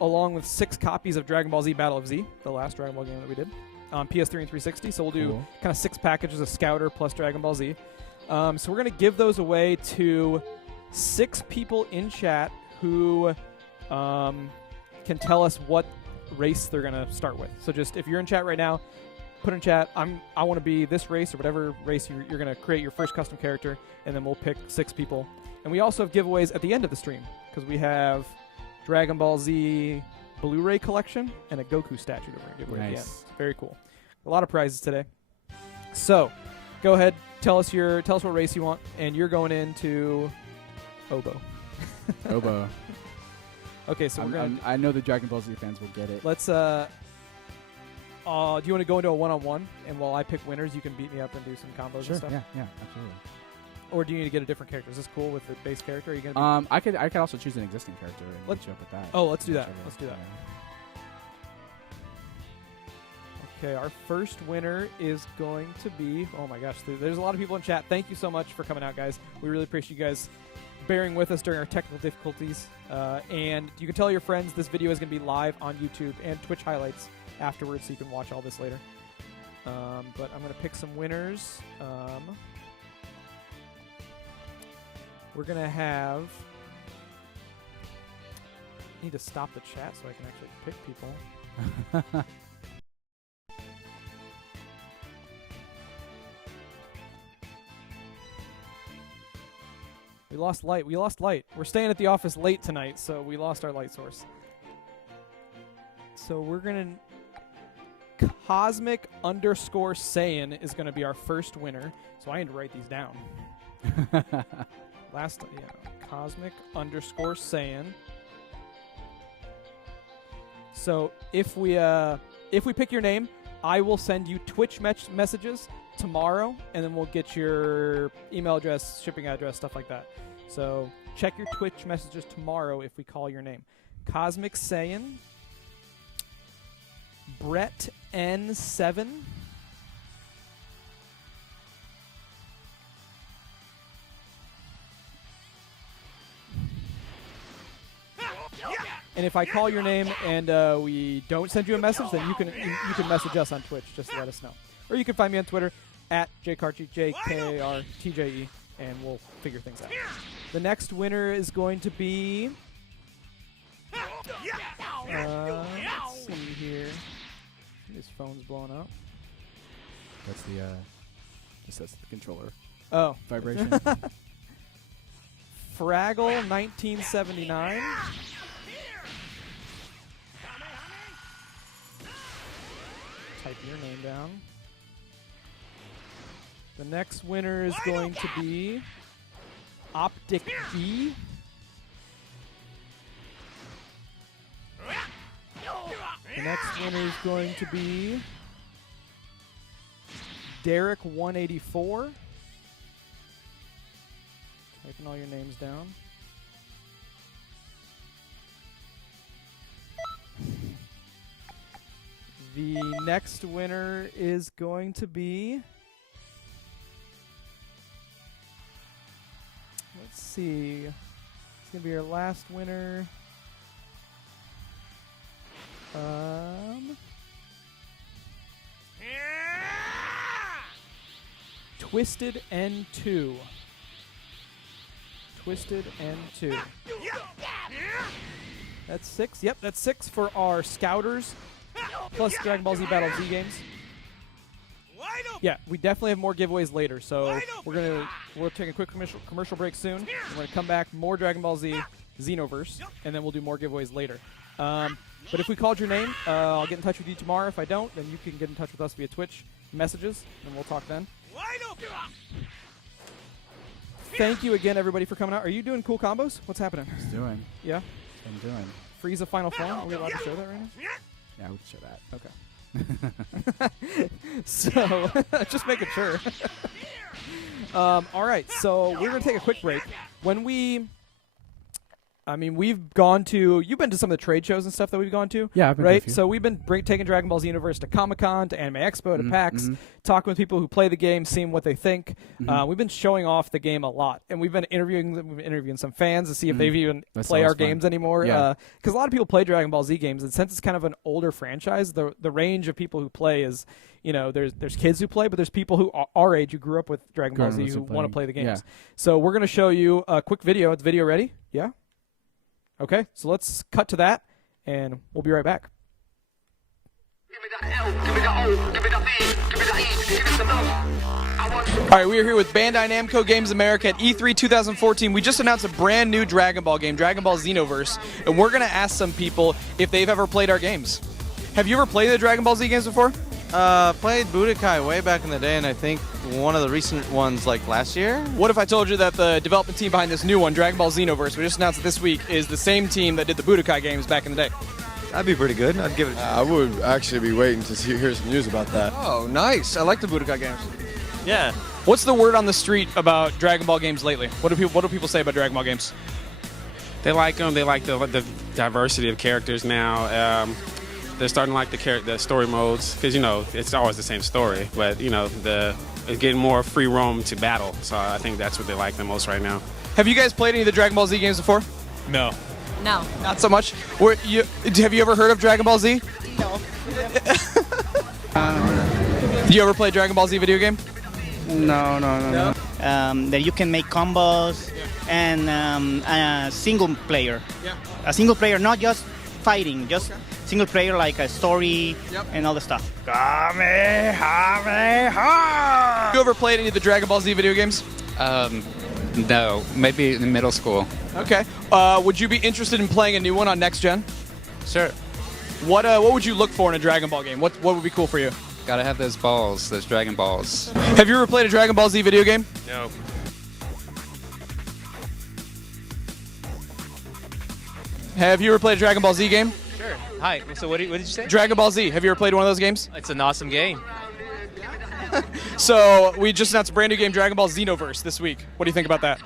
along with 6 copies of Dragon Ball Z Battle of Z, the last Dragon Ball game that we did, on PS3 and 360. So we'll do kind of 6 packages of Scouter plus Dragon Ball Z. So we're going to give those away to 6 people in chat who can tell us what race they're going to start with. So just if you're in chat right now, put in chat, I want to be this race or whatever race you're going to create your first custom character, and then we'll pick 6 people. And we also have giveaways at the end of the stream because we have Dragon Ball Z Blu-ray collection and a Goku statue that we're going to give away at the end. It's very cool. A lot of prizes today. So go ahead, tell us what race you want, and you're going into Obo. Obo. Okay, so I know the Dragon Ball Z fans will get it. Let's do you want to go into a one-on-one, and while I pick winners, you can beat me up and do some combos and stuff? Yeah, absolutely. Or do you need to get a different character? Is this cool with the base character? Are you gonna I could also choose an existing character and let you up with that. Oh, let's do that. Let's do that. Okay, our first winner is going to be... Oh my gosh, there's a lot of people in chat. Thank you so much for coming out, guys. We really appreciate you guys bearing with us during our technical difficulties. And you can tell your friends this video is going to be live on YouTube and Twitch highlights afterwards, so you can watch all this later. But I'm going to pick some winners. We're going to have... I need to stop the chat so I can actually pick people. We lost light. We lost light. We're staying at the office late tonight, so we lost our light source. So we're going to... Cosmic_Saiyan is going to be our first winner. So I need to write these down. Cosmic_Saiyan. So if we pick your name, I will send you Twitch messages tomorrow, and then we'll get your email address, shipping address, stuff like that. So check your Twitch messages tomorrow if we call your name. Cosmic Saiyan, Brett N7, and if I call your name and we don't send you a message, then you can message us on Twitch just to let us know. Or you can find me on Twitter at jkartje, JKRTJE, and we'll figure things out. The next winner is going to be... let's see here. His phone's blowing up. That's the controller. Oh. Vibration. Fraggle 1979. Type your name down. The next winner is going to be Optic D. The next winner is going to be Derek 184. Typing all your names down. The next winner is going to be, let's see, it's going to be our last winner. Twisted N2. Twisted N2. That's 6. Yep, that's 6 for our Scouters. Plus Dragon Ball Z Battle Z games. Yeah, we definitely have more giveaways later. So we'll take a quick commercial break soon. We're gonna come back, more Dragon Ball Z Xenoverse, and then we'll do more giveaways later. But if we called your name, I'll get in touch with you tomorrow. If I don't, then you can get in touch with us via Twitch messages, and we'll talk then. Thank you again, everybody, for coming out. Are you doing cool combos? What's happening? Just doing. Yeah? I'm doing. Frieza Final Form? Are we allowed to show that right now? Yeah, we can show that. Okay. So, just making sure. All right, so we're going to take a quick break. When we've gone to, you've been to some of the trade shows and stuff that we've gone to. Yeah, I've been right? to a few. So we've been taking Dragon Ball Z Universe to Comic-Con, to Anime Expo, to PAX, talking with people who play the game, seeing what they think. We've been showing off the game a lot, and we've been interviewing some fans to see if they've even play our games anymore. Because a lot of people play Dragon Ball Z games, and since it's kind of an older franchise, the range of people who play is, there's kids who play, but there's people who are our age who grew up with Dragon Ball Z who want to play the games. Yeah. So we're going to show you a quick video. Is the video ready? Yeah? Okay, so let's cut to that, and we'll be right back. All right, we are here with Bandai Namco Games America at E3 2014. We just announced a brand new Dragon Ball game, Dragon Ball Xenoverse, and we're going to ask some people if they've ever played our games. Have you ever played the Dragon Ball Z games before? Played Budokai way back in the day, and I think one of the recent ones like last year. What if I told you that the development team behind this new one, Dragon Ball Xenoverse, we just announced it this week, is the same team that did the Budokai games back in the day? That'd be pretty good. I'd give it a chance. I would actually be waiting to hear some news about that. Oh, nice. I like the Budokai games. Yeah. What's the word on the street about Dragon Ball games lately? What do people say about Dragon Ball games? They like them. They like the diversity of characters now. They're starting to like the story modes because it's always the same story, but it's getting more free roam to battle. So I think that's what they like the most right now. Have you guys played any of the Dragon Ball Z games before? No. No. Not so much. Have you ever heard of Dragon Ball Z? No. Do you ever play Dragon Ball Z video game? No. That you can make combos and a single player. Yeah. A single player, not just fighting, just single player like a story and all the stuff. Have you ever played any of the Dragon Ball Z video games? No, maybe in middle school. Okay. Would you be interested in playing a new one on next gen? Sure. What would you look for in a Dragon Ball game? What would be cool for you? Gotta have those balls, those Dragon Balls. Have you ever played a Dragon Ball Z video game? No. Have you ever played a Dragon Ball Z game? Sure. Hi. So what did you say? Dragon Ball Z. Have you ever played one of those games? It's an awesome game. So we just announced a brand new game, Dragon Ball Xenoverse, this week. What do you think about that?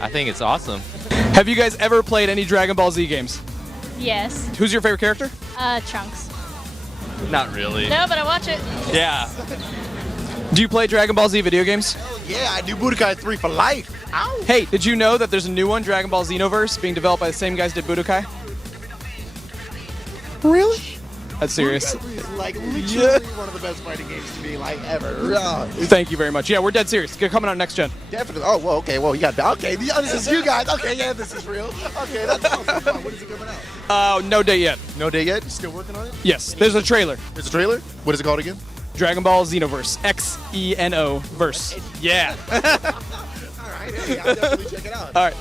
I think it's awesome. Have you guys ever played any Dragon Ball Z games? Yes. Who's your favorite character? Trunks. Not really. No, but I watch it. Yeah. Do you play Dragon Ball Z video games? Yeah, I do Budokai 3 for life. Ow. Hey, did you know that there's a new one, Dragon Ball Xenoverse, being developed by the same guys that did Budokai? Really? That's serious. Budokai 3 is like literally one of the best fighting games to me like ever. Thank you very much. Yeah, we're dead serious. Coming out next gen. Definitely. Oh, well, okay. Well, you got that. Okay, this is you guys. Okay, yeah, this is real. Okay, that's awesome. When is it coming out? No date yet. No day yet? You still working on it? Yes, there's a trailer. There's a trailer? What is it called again? Dragon Ball Xenoverse. X-E-N-O verse. Yeah. All right, hey, I'll definitely check it out. All right.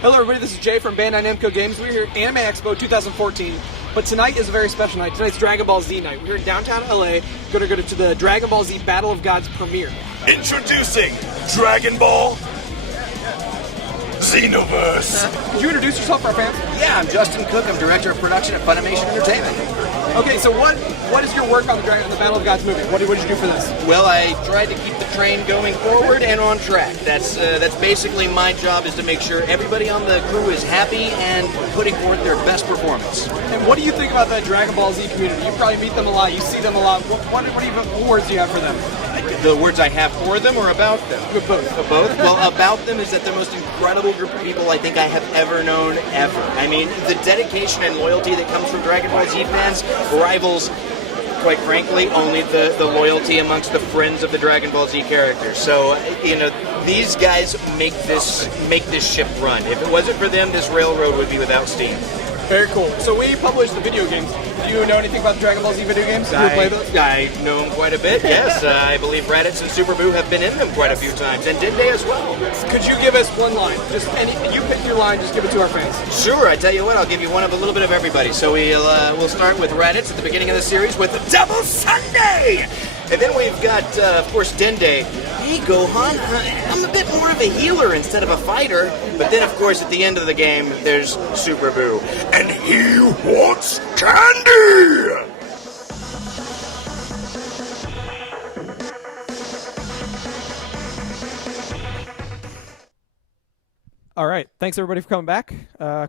Hello everybody, this is Jay from Bandai Namco Games. We're here at Anime Expo 2014, but tonight is a very special night. Tonight's Dragon Ball Z night. We're in downtown LA, going to go to the Dragon Ball Z Battle of Gods premiere. Introducing Dragon Ball Xenoverse. Could you introduce yourself for our fans? Yeah, I'm Justin Cook. I'm director of production at Funimation Entertainment. Okay, so what is your work on the Battle of Gods movie? What did you do for this? Well, I tried to keep the train going forward and on track. That's basically my job, is to make sure everybody on the crew is happy and putting forth their best performance. And what do you think about that Dragon Ball Z community? You probably meet them a lot. You see them a lot. What words do you have for them? The words I have for them or about them? Both. Both? Well, about them is that they're the most incredible group of people I think I have ever known, ever. I mean, the dedication and loyalty that comes from Dragon Ball Z fans rivals, quite frankly, only the loyalty amongst the friends of the Dragon Ball Z characters. So, these guys make this ship run. If it wasn't for them, this railroad would be without steam. Very cool. So we publish the video games. Do you know anything about the Dragon Ball Z video games? Do you play those? I know them quite a bit, yes. I believe Raditz and Super Boo have been in them quite a few times, and Dende as well. Could you give us one line? Just you pick your line, just give it to our fans. Sure, I tell you what, I'll give you one of a little bit of everybody. So we'll start with Raditz at the beginning of the series with Double Sunday! And then we've got, of course, Dende. Hey, Gohan, I'm a bit more of a healer instead of a fighter. But then, of course, at the end of the game, there's Super Boo. And he wants candy! All right. Thanks, everybody, for coming back.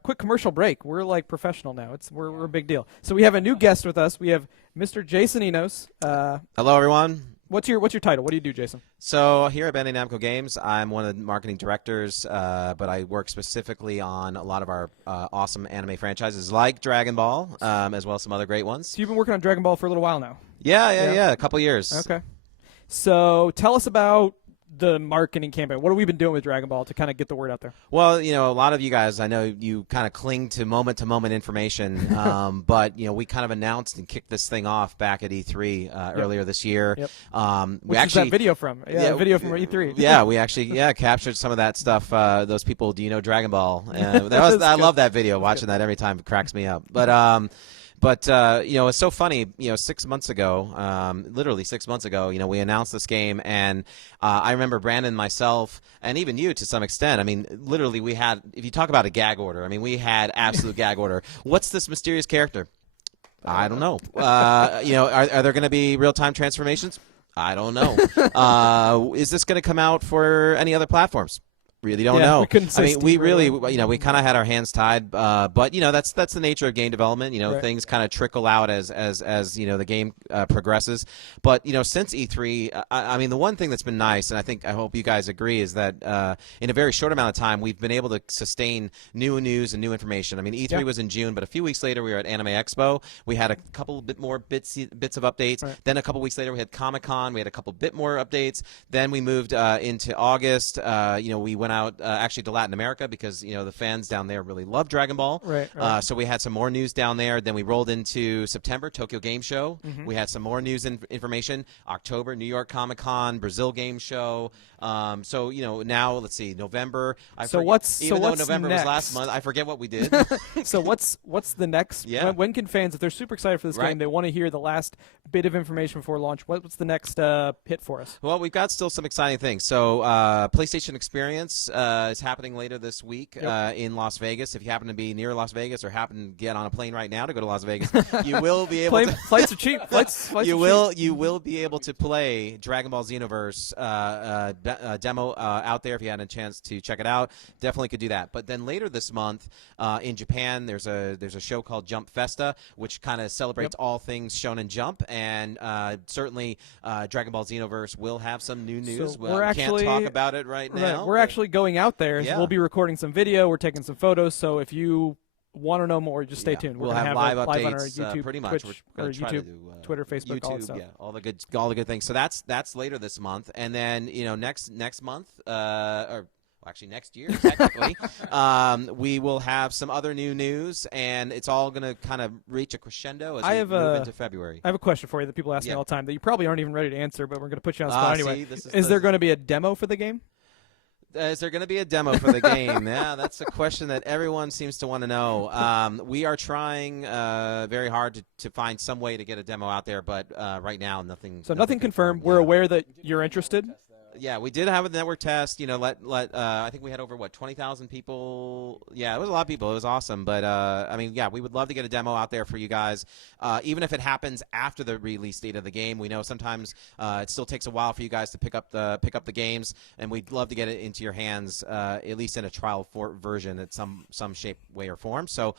Quick commercial break. We're like professional now. We're a big deal. So we have a new guest with us. We have Mr. Jason Enos. Hello, everyone. What's your title? What do you do, Jason? So here at Bandai Namco Games, I'm one of the marketing directors, but I work specifically on a lot of our awesome anime franchises like Dragon Ball, as well as some other great ones. So you've been working on Dragon Ball for a little while now. Yeah, a couple years. Okay. So tell us about the marketing campaign. What have we been doing with Dragon Ball to kind of get the word out there? Well, a lot of you guys, I know you kind of cling to moment-to-moment information, but, we kind of announced and kicked this thing off back at E3 earlier this year. Yep. We actually that video from? Yeah, video from E3. Yeah, we actually captured some of that stuff. Those people, do you know Dragon Ball? I love that video. Watching that every time, it cracks me up. But it's so funny. 6 months ago, literally 6 months ago, we announced this game, and I remember Brandon, myself, and even you to some extent. I mean, literally, we had. If you talk about a gag order, we had absolute gag order. What's this mysterious character? I don't know. Are there going to be real-time transformations? I don't know. Is this going to come out for any other platforms? Really don't know. We couldn't say we really, we kind of had our hands tied, but that's the nature of game development. Right. Things kind of trickle out as the game progresses. But since E3, the one thing that's been nice, and I hope you guys agree, is that in a very short amount of time, we've been able to sustain new news and new information. E3 was in June, but a few weeks later we were at Anime Expo. We had a couple bit more bits of updates. Right. Then a couple weeks later we had Comic-Con. We had a couple bit more updates. Then we moved into August. We went out actually to Latin America because the fans down there really love Dragon Ball. Right. So we had some more news down there. Then we rolled into September, Tokyo Game Show. Mm-hmm. We had some more news and information. October, New York Comic-Con, Brazil Game Show. So now let's see, November. What's November next? was last month, I forget what we did. So what's the next? Yeah. When can fans, if they're super excited for this game, they want to hear the last bit of information before launch? What's the next hit for us? Well, we've got still some exciting things. So PlayStation Experience is happening later this week in Las Vegas. If you happen to be near Las Vegas or happen to get on a plane right now to go to Las Vegas, you will be able to. Flights are cheap. You will be able to play Dragon Ball Xenoverse demo out there if you had a chance to check it out. Definitely could do that. But then later this month in Japan, there's a show called Jump Festa, which kind of celebrates all things Shonen Jump, and certainly Dragon Ball Xenoverse will have some new news. So we can't talk about it right now. We're actually going out there. So we'll be recording some video. We're taking some photos. So if you want to know more, just stay tuned. We'll have live updates on our YouTube, pretty much. Twitch, we're YouTube, try to do, Twitter, Facebook, YouTube, all that stuff. All the good things. So that's later this month, and then next month actually next year technically, we will have some other new news, and it's all going to kind of reach a crescendo as we move into February. I have a question for you that people ask me all the time that you probably aren't even ready to answer, but we're going to put you on the spot anyway. Is there going to be a demo for the game? Is there going to be a demo for the game? Yeah, that's a question that everyone seems to want to know. We are trying very hard to find some way to get a demo out there, but right now nothing. So nothing confirmed. We're aware that you're interested. Yeah, we did have a network test. I think we had over 20,000 people. Yeah, it was a lot of people. It was awesome. But I mean, yeah, we would love to get a demo out there for you guys, even if it happens after the release date of the game. We know sometimes it still takes a while for you guys to pick up the games, and we'd love to get it into your hands, at least in a trial version at some shape, way, or form. So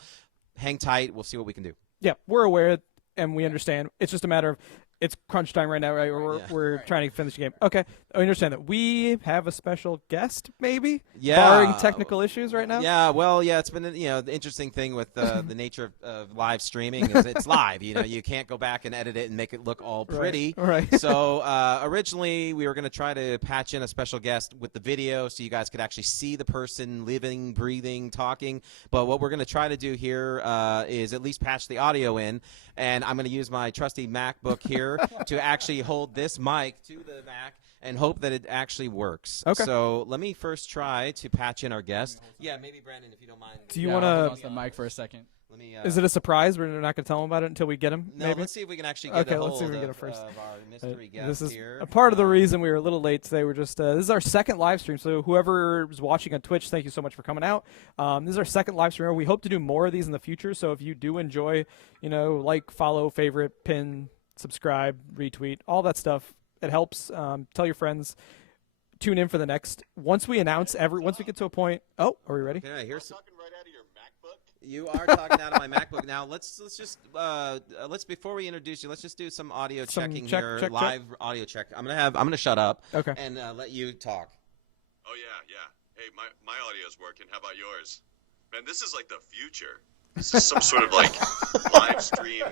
hang tight. We'll see what we can do. Yeah, we're aware and we understand. It's just a matter of it's crunch time right now, right? We're trying to finish the game. Okay, I understand that. We have a special guest, maybe? Yeah. Barring technical issues right now? Yeah, well, yeah, it's been, the interesting thing with the nature of live streaming is it's live. You can't go back and edit it and make it look all pretty. Right. So originally we were going to try to patch in a special guest with the video so you guys could actually see the person living, breathing, talking. But what we're going to try to do here is at least patch the audio in. And I'm going to use my trusty MacBook here to actually hold this mic to the Mac and hope that it actually works. Okay. So let me first try to patch in our guest. Yeah, maybe Brandon, if you don't mind. Do you want to the mic for a second? Let me, is it a surprise? We're not going to tell him about it until we get him? No, maybe? Let's see if we can actually get a hold let's see if we get it first. of our mystery guest This is here. a part of the reason we were a little late today. We're just this is our second live stream. So whoever is watching on Twitch, thank you so much for coming out. This is our second live stream. We hope to do more of these in the future. So if you do enjoy, like, follow, favorite, pin, subscribe, retweet, all that stuff, it helps. Tell your friends. Tune in for the next. Once we announce once we get to a point. Oh, are we ready? Yeah, here's talking right out of your MacBook. You are talking out of my MacBook. Now let's just before we introduce you, let's just do some audio checking here. Live audio check. I'm gonna shut up. Okay. And let you talk. Oh yeah. Hey, my audio's working. How about yours? Man, this is like the future. This is some sort of like live stream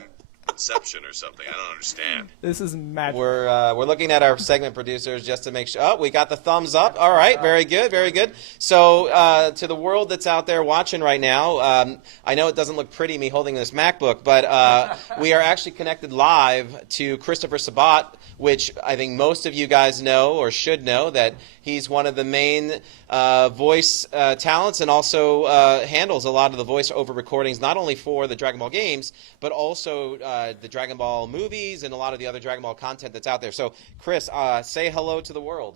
Inception or something. I don't understand. This is magic. We're looking at our segment producers just to make sure. Oh, we got the thumbs up. All right, very good, very good. So to the world that's out there watching right now, I know it doesn't look pretty me holding this MacBook, but we are actually connected live to Christopher Sabat, which I think most of you guys know or should know that he's one of the main voice talents and also handles a lot of the voice-over recordings, not only for the Dragon Ball games, but also the Dragon Ball movies and a lot of the other Dragon Ball content that's out there. So, Chris, say hello to the world.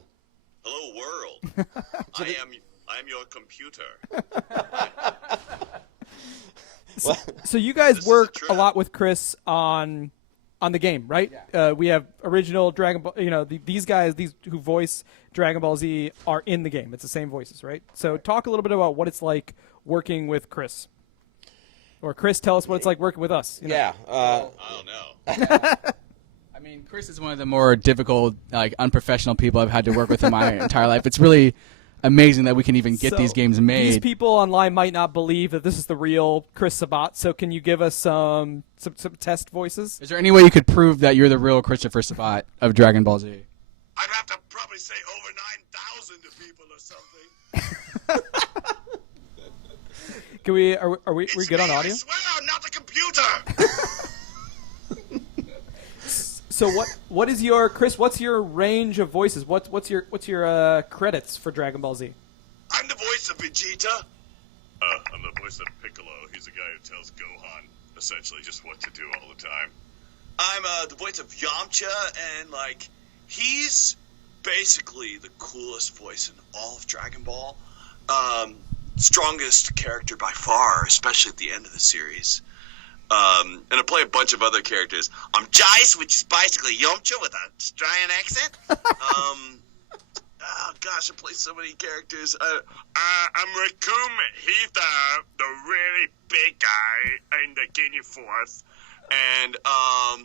Hello, world. I am your computer. So you guys work a lot with Chris on the game, right? Yeah. We have original Dragon Ball. These guys, who voice Dragon Ball Z, are in the game. It's the same voices, right? So talk a little bit about what it's like working with Chris. Or Chris, tell us what it's like working with us. Yeah. I don't know. I mean, Chris is one of the more difficult, unprofessional people I've had to work with in my entire life. It's really amazing that we can even get these games made. These people online might not believe that this is the real Chris Sabat. So can you give us some test voices? Is there any way you could prove that you're the real Christopher Sabat of Dragon Ball Z? I'd have to probably say over 9,000 to people or something. Can we? Are we good on audio? I swear I'm not the computer. So what is your Chris? What's your range of voices? What's your credits for Dragon Ball Z? I'm the voice of Vegeta. I'm the voice of Piccolo. He's the guy who tells Gohan essentially just what to do all the time. I'm the voice of Yamcha, and he's basically the coolest voice in all of Dragon Ball. Strongest character by far, especially at the end of the series. And I play a bunch of other characters. I'm Jice, which is basically Yamcha with a Australian accent. Oh gosh, I play so many characters. I'm Raccoon. He's the really big guy in the Ginyu Force. And I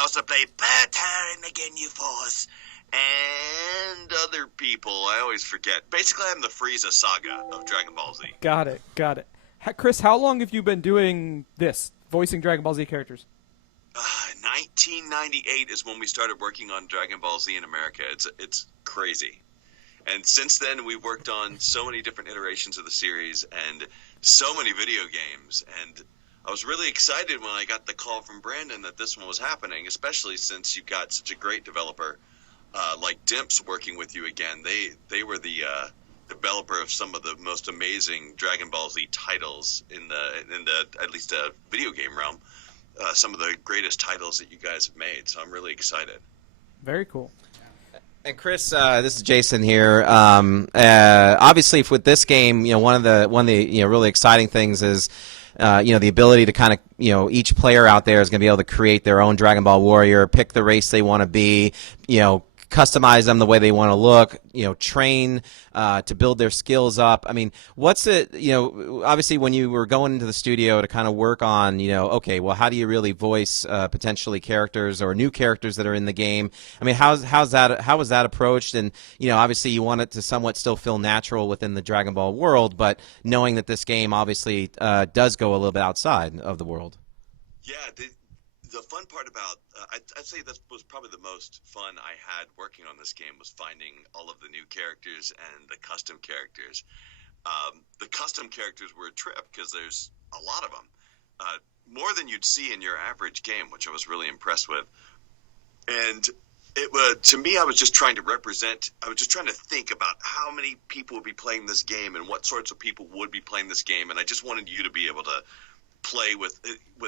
also play Berta in the Ginyu Force. And other people. I always forget. Basically, I'm the Frieza saga of Dragon Ball Z. Got it. Chris, how long have you been doing this, voicing Dragon Ball Z characters? 1998 is when we started working on Dragon Ball Z in America. It's crazy. And since then, we've worked on so many different iterations of the series and so many video games. And I was really excited when I got the call from Brandon that this one was happening, especially since you got such a great developer like Dimps working with you again. They were the developer of some of the most amazing Dragon Ball Z titles in the at least a video game realm. Some of the greatest titles that you guys have made. So I'm really excited. Very cool. And Chris, this is Jason here. Obviously, with this game, one of the really exciting things is, the ability to kind of, each player out there is going to be able to create their own Dragon Ball warrior, pick the race they want to be, customize them the way they want to look, train to build their skills up. I mean, what's it, obviously when you were going into the studio to kind of work on, okay, well, how do you really voice potentially characters or new characters that are in the game? I mean, how was that approached? And, obviously you want it to somewhat still feel natural within the Dragon Ball world, but knowing that this game obviously does go a little bit outside of the world. Yeah, the fun part about I'd say that was probably the most fun I had working on this game was finding all of the new characters and the custom characters. The custom characters were a trip because there's a lot of them, more than you'd see in your average game, which I was really impressed with. And it was, to me, I was just trying to think about how many people would be playing this game and what sorts of people would be playing this game, and I just wanted you to be able to play with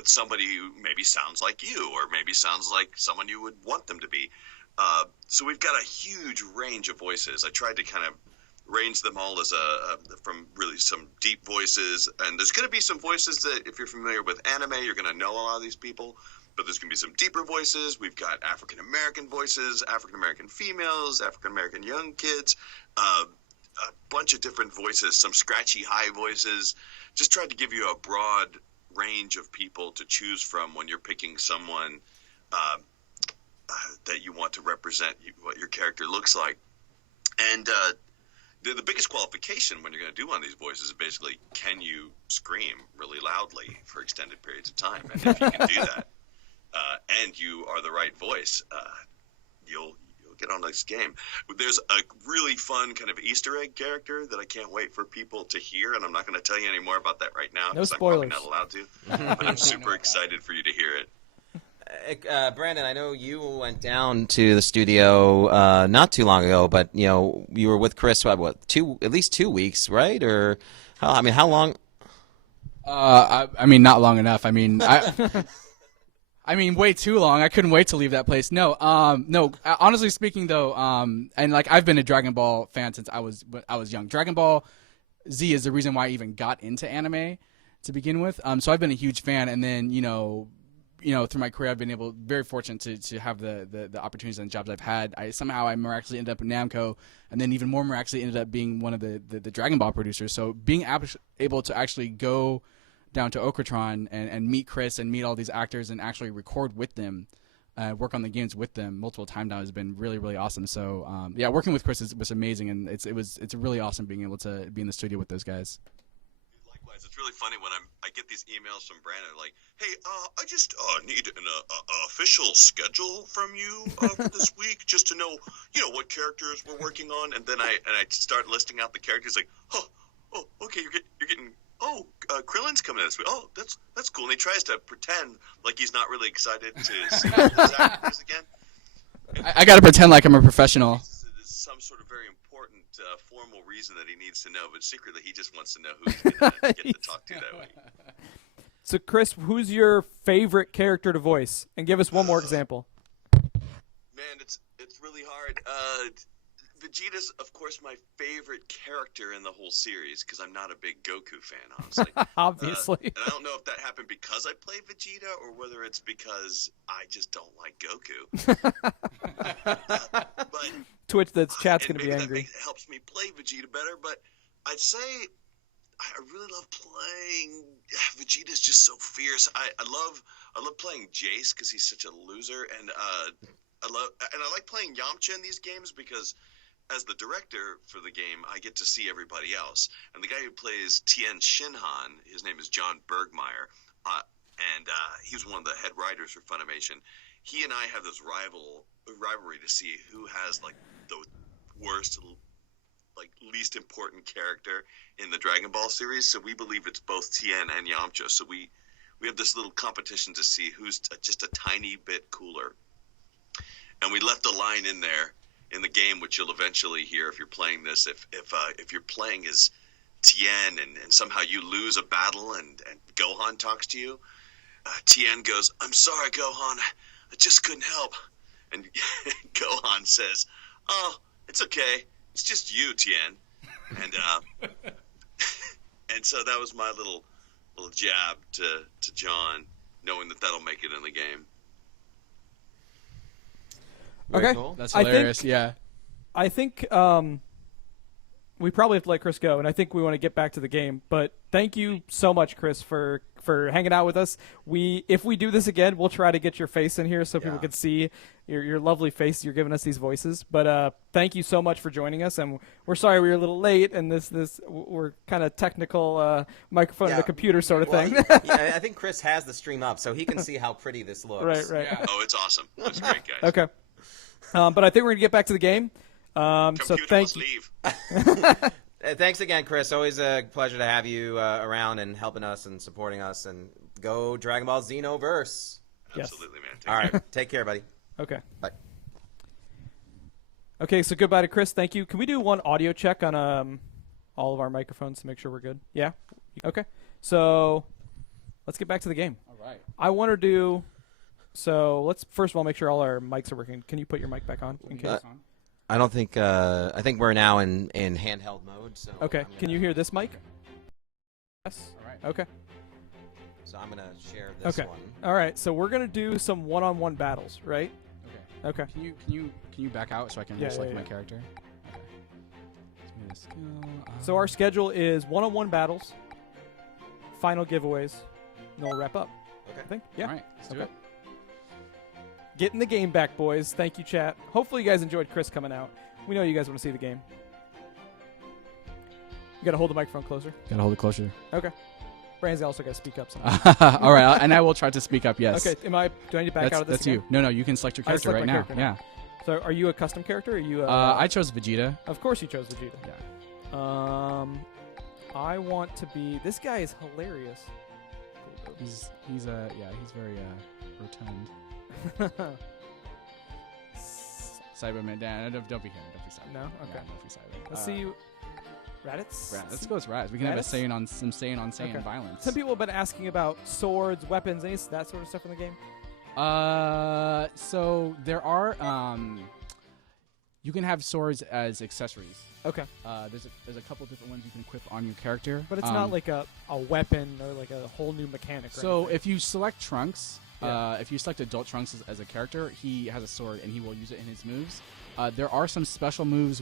somebody who maybe sounds like you or maybe sounds like someone you would want them to be. So we've got a huge range of voices. I tried to kind of range them all as from really some deep voices, and there's going to be some voices that if you're familiar with anime, you're going to know a lot of these people, but there's going to be some deeper voices. We've got African-American voices, African-American females, African-American young kids, a bunch of different voices, some scratchy high voices. Just tried to give you a broad range of people to choose from when you're picking someone that you want to represent what your character looks like. And the biggest qualification when you're going to do one of these voices is basically, can you scream really loudly for extended periods of time? And if you can do that, and you are the right voice, you'll get on this game. There's a really fun kind of Easter egg character that I can't wait for people to hear, and I'm not going to tell you any more about that right now because I'm probably not allowed to. But I'm super excited for you to hear it. Brandon, I know you went down to the studio not too long ago, but you were with Chris at least 2 weeks, right? Or how long? Not long enough. Way too long. I couldn't wait to leave that place. No. Honestly speaking, though, and I've been a Dragon Ball fan since I was young. Dragon Ball Z is the reason why I even got into anime to begin with. So I've been a huge fan, and then through my career, I've been very fortunate to have the opportunities and jobs I've had. I miraculously ended up in Namco, and then even more miraculously ended up being one of the Dragon Ball producers. So being able to actually go down to Okratron and meet Chris and meet all these actors and actually record with them, work on the games with them multiple times now has been really, really awesome. So working with Chris was amazing, and it's really awesome being able to be in the studio with those guys. Likewise, it's really funny when I get these emails from Brandon like, hey, I just need an official schedule from you for this week just to know what characters we're working on, and then I start listing out the characters like, oh okay, you're getting. Oh, Krillin's coming this week. Oh, that's cool. And he tries to pretend like he's not really excited to see those actors again. I got to pretend like I'm a professional. There's some sort of very important formal reason that he needs to know, but secretly he just wants to know who he's going to get to talk to that week. So, Chris, who's your favorite character to voice? And give us one more example. Man, it's really hard. Vegeta's, of course, my favorite character in the whole series because I'm not a big Goku fan, honestly. Obviously. And I don't know if that happened because I play Vegeta or whether it's because I just don't like Goku. But Twitch, that chat's going to be angry. That helps me play Vegeta better, but I'd say I really love playing. Vegeta's just so fierce. I love playing Jace because he's such a loser, and I like playing Yamcha in these games because as the director for the game, I get to see everybody else. And the guy who plays Tien Shinhan, his name is John Bergmeyer, and he's one of the head writers for Funimation. He and I have this rivalry to see who has the worst, least important character in the Dragon Ball series. So we believe it's both Tien and Yamcha. So we have this little competition to see who's just a tiny bit cooler. And we left a line in there in the game, which you'll eventually hear if you're playing this. If you're playing as Tien and somehow you lose a battle and Gohan talks to you, Tien goes, "I'm sorry, Gohan, I just couldn't help." And Gohan says, "Oh, it's okay. It's just you, Tien." And and so that was my little jab to John, knowing that that'll make it in the game. Okay, cool. That's hilarious. I think we probably have to let Chris go, and I think we want to get back to the game. But thank you so much, Chris, for hanging out with us. If we do this again, we'll try to get your face in here so people can see your lovely face. You're giving us these voices. But thank you so much for joining us, and we're sorry we were a little late, and we're kind of technical microphone and a computer sort of thing. Yeah, I think Chris has the stream up, so he can see how pretty this looks. Right. Yeah. Oh, it's awesome. That's great, guys. Okay. But I think we're going to get back to the game. So thank you. Leave. Thanks again, Chris. Always a pleasure to have you around and helping us and supporting us. And go Dragon Ball Xenoverse. Yes. Absolutely, man. All right. Take care, buddy. Okay. Bye. Okay, so goodbye to Chris. Thank you. Can we do one audio check on all of our microphones to make sure we're good? Yeah? Okay. So let's get back to the game. All right. I want to do... So let's first of all make sure all our mics are working. Can you put your mic back on? In case? I don't think... I think we're now in handheld mode. So okay. Can you hear this mic? Yes. All right. Okay. So I'm going to share this one. All right. So we're going to do some one-on-one battles, right? Okay. Okay. Can you back out so I can select my character? Okay. Let's go. So our schedule is one-on-one battles, final giveaways, and then we'll wrap up. Okay. I think. Yeah. All right. Let's do it. Getting the game back, boys. Thank you, chat. Hopefully you guys enjoyed Chris coming out. We know you guys want to see the game. You got to hold the microphone closer. Gotta hold it closer. Okay. Brandon's also got to speak up. All right, and I will try to speak up. Yes. Okay. Do I need to back out of this? That's you. No. You can select your character right now. Yeah. So are you a custom character? Or are you? I chose Vegeta. Of course you chose Vegeta. Yeah. I want to be. This guy is hilarious. He's very rotund. Cyberman, Dan, don't be him. Don't be Cyber. No? Okay. Yeah, don't be Cyber. Let's see. Raditz? Let's go with Raditz. We can have some Saiyan on Saiyan violence. Some people have been asking about swords, weapons, that sort of stuff in the game. So there are you can have swords as accessories. Okay. There's a couple different ones you can equip on your character. But it's not like a weapon or like a whole new mechanic. So if you select Trunks, if you select Adult Trunks as a character, he has a sword and he will use it in his moves. There are some special moves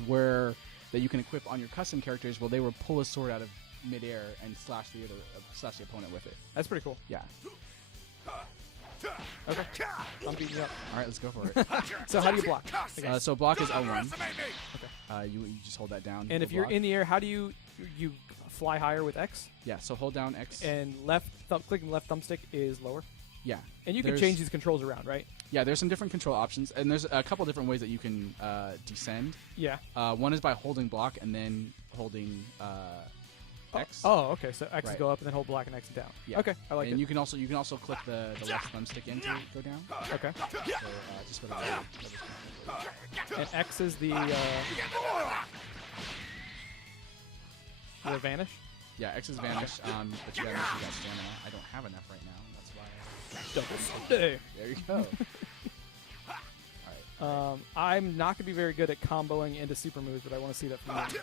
that you can equip on your custom characters where they will pull a sword out of midair and slash the opponent with it. That's pretty cool. Yeah. Okay. I'm beating you up. All right, let's go for it. So how do you block? So block is L1. Okay. You just hold that down. And if you're in the air, how do you fly higher with X? Yeah. So hold down X. And clicking left thumbstick is lower. Yeah. And you can change these controls around, right? Yeah, there's some different control options, and there's a couple different ways that you can descend. Yeah. One is by holding block and then holding X. Oh, okay. So X go up and then hold block and X down. Yeah. Okay, I like it. And you can also click the left thumbstick in to go down. Okay. So just go to and X is the vanish. Yeah, X is vanish. But you gotta make sure you got stamina. I don't have enough right now. That's why. Double Sunday. There you go. All right. I'm not gonna be very good at comboing into super moves, but I want to see that from you.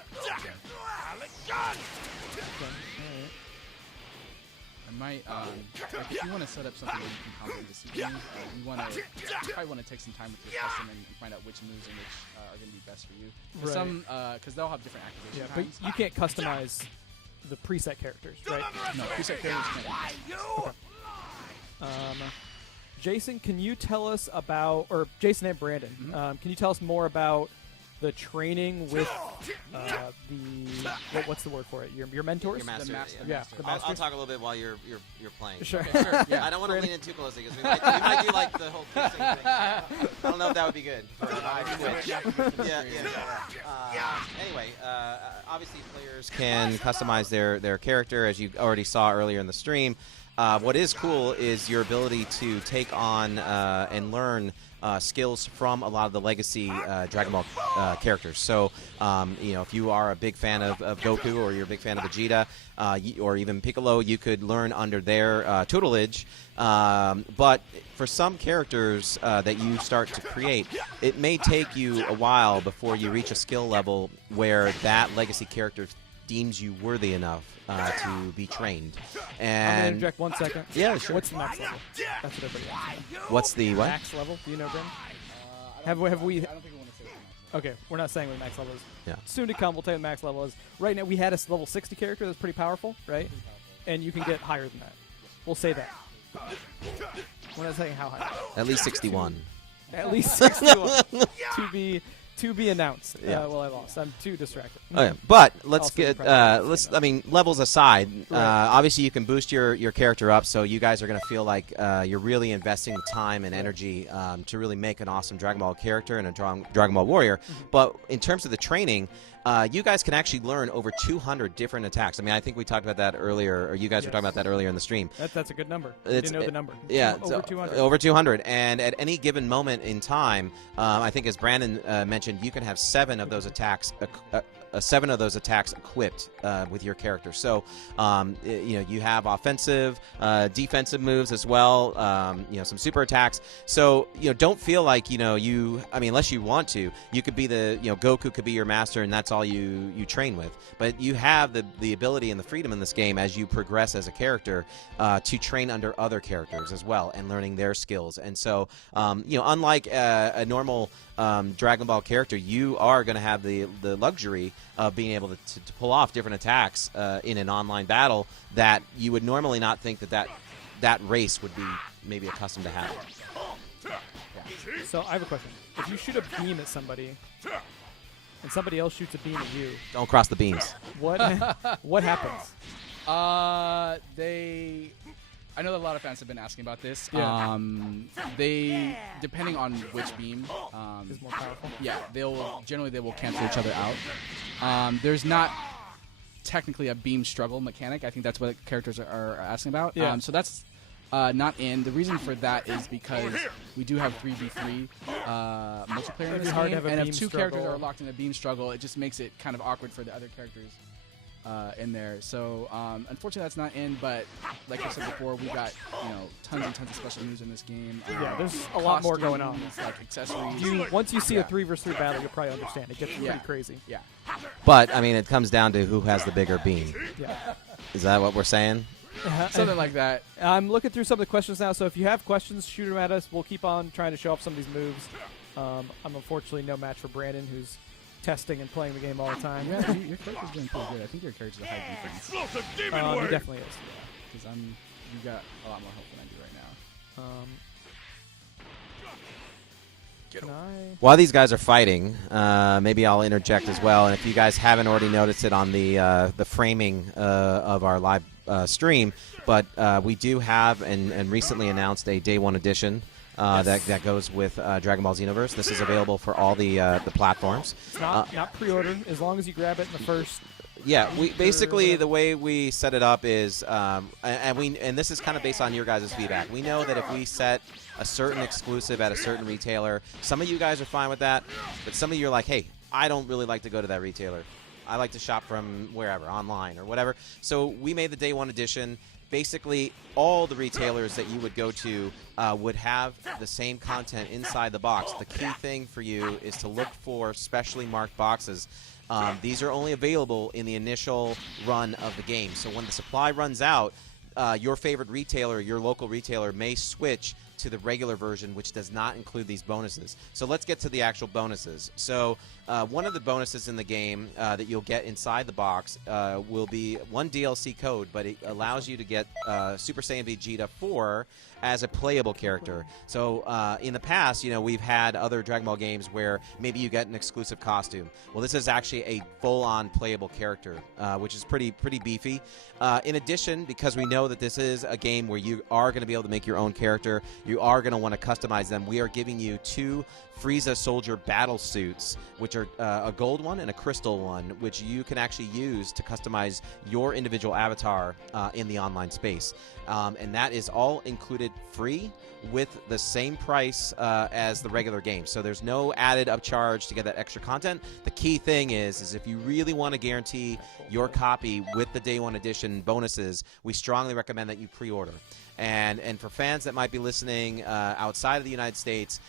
I might, if you want to set up something where you can combo into super moves, you probably want to take some time with your custom and find out which moves and which are going to be best for you. Right. Because they'll have different activation times. But you can't customize the preset characters, right? No, preset characters can't. Okay. Jason, can you tell us about, or Jason and Brandon, can you tell us more about the training with what's the word for it? Your mentors? Your master, the master. Yeah. The I'll talk a little bit while you're playing. Sure. Okay, sure. Yeah. I don't want to lean in too closely because we might do like the whole kissing thing. I don't know if that would be good for live Twitch. Yeah. Anyway, obviously players can customize their character, as you already saw earlier in the stream. what is cool is your ability to take on and learn skills from a lot of the legacy Dragon Ball characters. So, if you are a big fan of Goku, or you're a big fan of Vegeta, or even Piccolo, you could learn under their tutelage. But for some characters that you start to create, it may take you a while before you reach a skill level where that legacy character deems you worthy enough to be trained. And I'm going to interject 1 second. Yeah, sure. What's the max level? That's what everybody wants to know. What's the what? Max level? Do you know, Bryn? Have we? I don't think we want to say that. Okay, we're not saying what max level is. Yeah. Soon to come, we'll tell you what max level is. Right now, we had a level 60 character that's pretty powerful, right? And you can get higher than that. We'll say that. We're not saying how high. At least 61. At least 61. to be announced. Yeah. Well, I lost. I'm too distracted. Oh, yeah. But let's Also get impressive. I mean, levels aside, Right. obviously you can boost your character up, so you guys are going to feel like you're really investing the time and energy to really make an awesome Dragon Ball character and a Dragon Ball warrior. But in terms of the training, you guys can actually learn over 200 different attacks. I mean, I think we talked about that earlier, or you guys were talking about that earlier in the stream. That's a good number. I didn't know the number. Yeah, Over 200. Over 200. And at any given moment in time, I think as Brandon mentioned, you can have 7 of those attacks. 7 of those attacks equipped with your character. So, you have offensive, defensive moves as well. Some super attacks. So, don't feel like unless you want to, you could be Goku could be your master, and that's all you train with. But you have the ability and the freedom in this game as you progress as a character to train under other characters as well and learning their skills. And so, unlike a normal Dragon Ball character, you are going to have the luxury of being able to pull off different attacks in an online battle that you would normally not think that race would be maybe accustomed to having. So I have a question. If you shoot a beam at somebody and somebody else shoots a beam at you, Don't cross the beams. what happens? I know that a lot of fans have been asking about this. Yeah. They, depending on which beam, Is more powerful. yeah, they will cancel each other out. There's not technically a beam struggle mechanic. I think that's what characters are asking about. Yeah. So that's not in. The reason for that is because we do have 3v3 multiplayer in It'd this be hard to game, have a and if beam 2 characters struggle. are locked in a beam struggle, it just makes it kind of awkward for the other characters in there. So unfortunately that's not in, but like I said before, we got tons and tons of special moves in this game. Yeah, there's a lot more going on. costumes, like accessories. Once you see a Yeah. 3 versus 3 battle, you'll probably understand. It gets pretty crazy. Yeah. But I mean, it comes down to who has the bigger beam. Yeah. Is that what we're saying? Something like that. I'm looking through some of the questions now, so if you have questions, shoot them at us. We'll keep on trying to show off some of these moves. I'm unfortunately no match for Brandon, who's testing and playing the game all the time. Yeah, your character's doing pretty good. I think your character's a high defense. He definitely is. Because you got a lot more help than I do right now. Can I? While these guys are fighting, maybe I'll interject as well. And if you guys haven't already noticed it on the framing of our live stream, but we do have and recently announced a Day 1 edition that goes with Dragon Ball Xenoverse. This is available for all the platforms. It's not pre-order as long as you grab it in the first. Yeah, we basically the way we set it up is, and this is kind of based on your guys' feedback. We know that if we set a certain exclusive at a certain retailer, some of you guys are fine with that, but some of you are like, hey, I don't really like to go to that retailer. I like to shop from wherever, online or whatever. So we made the Day 1 edition. Basically, all the retailers that you would go to would have the same content inside the box. The key thing for you is to look for specially marked boxes. These are only available in the initial run of the game. So when the supply runs out, your favorite retailer, your local retailer, may switch to the regular version, which does not include these bonuses. So let's get to the actual bonuses. So one of the bonuses in the game that you'll get inside the box will be one DLC code, but it allows you to get Super Saiyan Vegeta 4 as a playable character. So in the past, we've had other Dragon Ball games where maybe you get an exclusive costume. Well, this is actually a full-on playable character, which is pretty beefy. In addition, because we know that this is a game where you are going to be able to make your own character, you are going to want to customize them, we are giving you 2 Frieza Soldier battle suits, which which are a gold one and a crystal one, which you can actually use to customize your individual avatar in the online space. And that is all included free with the same price as the regular game. So there's no added upcharge to get that extra content. The key thing is if you really want to guarantee your copy with the Day 1 edition bonuses, we strongly recommend that you pre-order. And for fans that might be listening outside of the United States,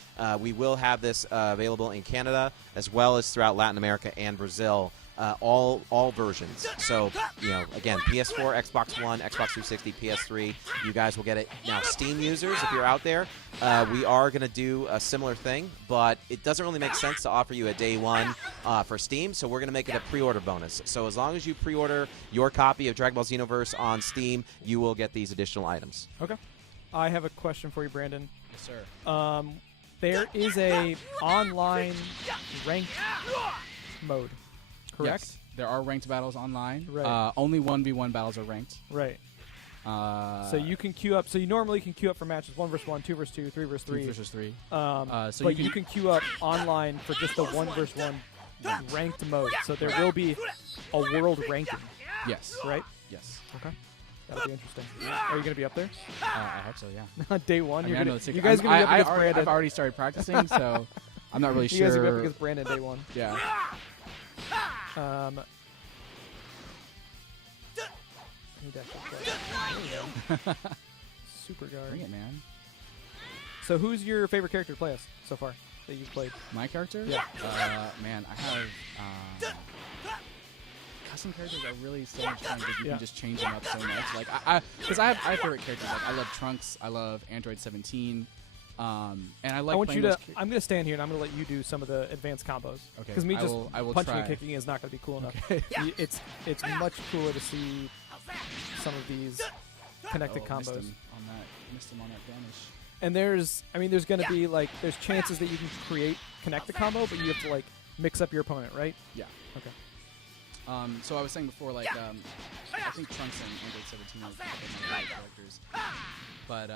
we will have this available in Canada as well as throughout Latin America and Brazil. All versions. So, again, PS4, Xbox One, Xbox 360, PS3, you guys will get it. Now, Steam users, if you're out there, we are going to do a similar thing, but it doesn't really make sense to offer you a Day 1 for Steam, so we're going to make it a pre-order bonus. So as long as you pre-order your copy of Dragon Ball Xenoverse on Steam, you will get these additional items. Okay. I have a question for you, Brandon. Yes, sir. There is a online ranked mode. Correct? Yes, there are ranked battles online. Right. Only 1v1 battles are ranked. Right. So you can queue up. So you normally can queue up for matches 1 versus 1, 2 versus 2, 3 versus 3. 2 versus 3. So but you can queue up online for just the 1 versus 1 ranked mode. So there will be a world ranking. Yes. Right? Yes. Okay. That'll be interesting. Are you going to be up there? I hope so, yeah. Day 1? I know you guys going to be up against Brandon. I've already started practicing, so I'm not really sure. You guys are going to be up against Brandon Day 1. Yeah. Super guard. Bring it, man. So who's your favorite character to play as so far that you've played? My character? Yeah. Man, I have custom characters are really so much fun because you can just change them up so much. Like because I have favorite characters. Like I love Trunks. I love Android 17. And I like. I want you to. I'm going to stand here and I'm going to let you do some of the advanced combos. Okay. Because me just I will punching try. and kicking is not going to be cool enough. Okay. It's much cooler to see some of these connected combos. Missed him on that vanish. And there's going to be like there's chances that you can create connect the combo, but you have to like mix up your opponent, right? Yeah. Okay. So I was saying before, like I think Trunks and Android 17 are my favorite characters, but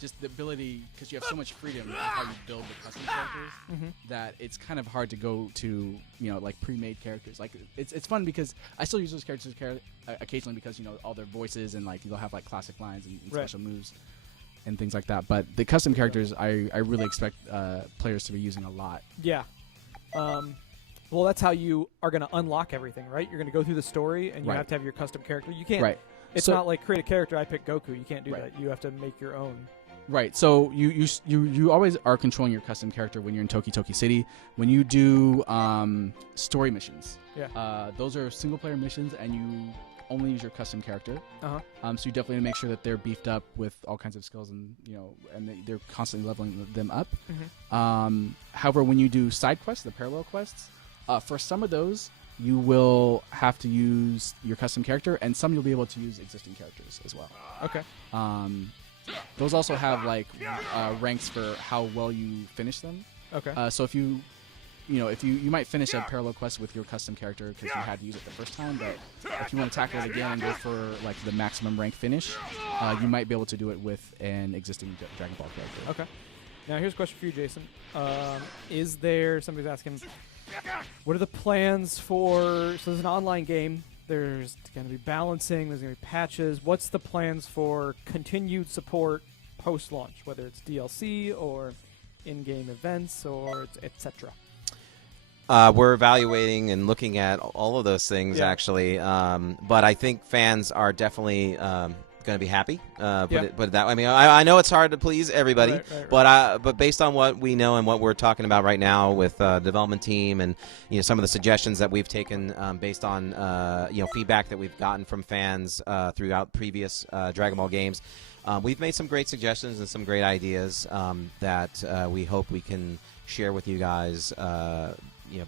just the ability, because you have so much freedom of how you build the custom characters, that it's kind of hard to go to, like pre-made characters. Like it's fun because I still use those characters occasionally because all their voices and like they'll have like classic lines and special moves and things like that. But the custom characters, I really expect players to be using a lot. Yeah. Well, that's how you are going to unlock everything, right? You're going to go through the story, and you have to have your custom character. You can't. Right. It's not like create a character. I pick Goku. You can't do Right. that. You have to make your own. Right. So you always are controlling your custom character when you're in Toki Toki City. When you do story missions, those are single player missions, and you only use your custom character. So you definitely need to make sure that they're beefed up with all kinds of skills, and and they're constantly leveling them up. However, when you do side quests, the parallel quests. For some of those, you will have to use your custom character, and some you'll be able to use existing characters as well. Okay. Those also have like ranks for how well you finish them. Okay. So if you might finish a parallel quest with your custom character because you had to use it the first time, but if you want to tackle it again and go for like the maximum rank finish, you might be able to do it with an existing Dragon Ball character. Okay. Now here's a question for you, Jason. Is there somebody's asking? What are the plans for? So there's an online game. There's going to be balancing. There's going to be patches. What's the plans for continued support post-launch, whether it's DLC or in-game events or etc.? We're evaluating and looking at all of those things, actually. But I think fans are definitely going to be happy. Put it that way. I mean, I know it's hard to please everybody, but based on what we know and what we're talking about right now with the development team and some of the suggestions that we've taken based on feedback that we've gotten from fans throughout previous Dragon Ball games, we've made some great suggestions and some great ideas that we hope we can share with you guys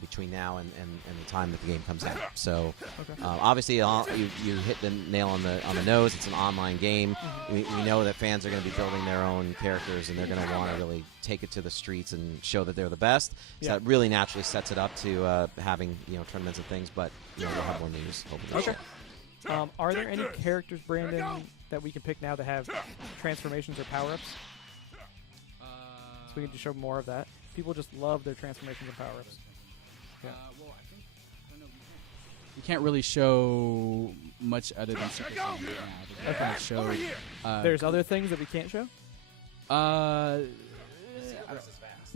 between now and the time that the game comes out. So obviously you hit the nail on the nose. It's an online game. We know that fans are going to be building their own characters, and they're going to want to really take it to the streets and show that they're the best. So that really naturally sets it up to having tournaments and things. But we'll have more news hopefully. Okay. Are there any characters, Brandon, that we can pick now that have transformations or power-ups? So we can just show more of that. People just love their transformations and power-ups. Well, I think I don't know. You can't really show much other than Super Saiyan. Yeah, Okay. show. There's other things that we can't show.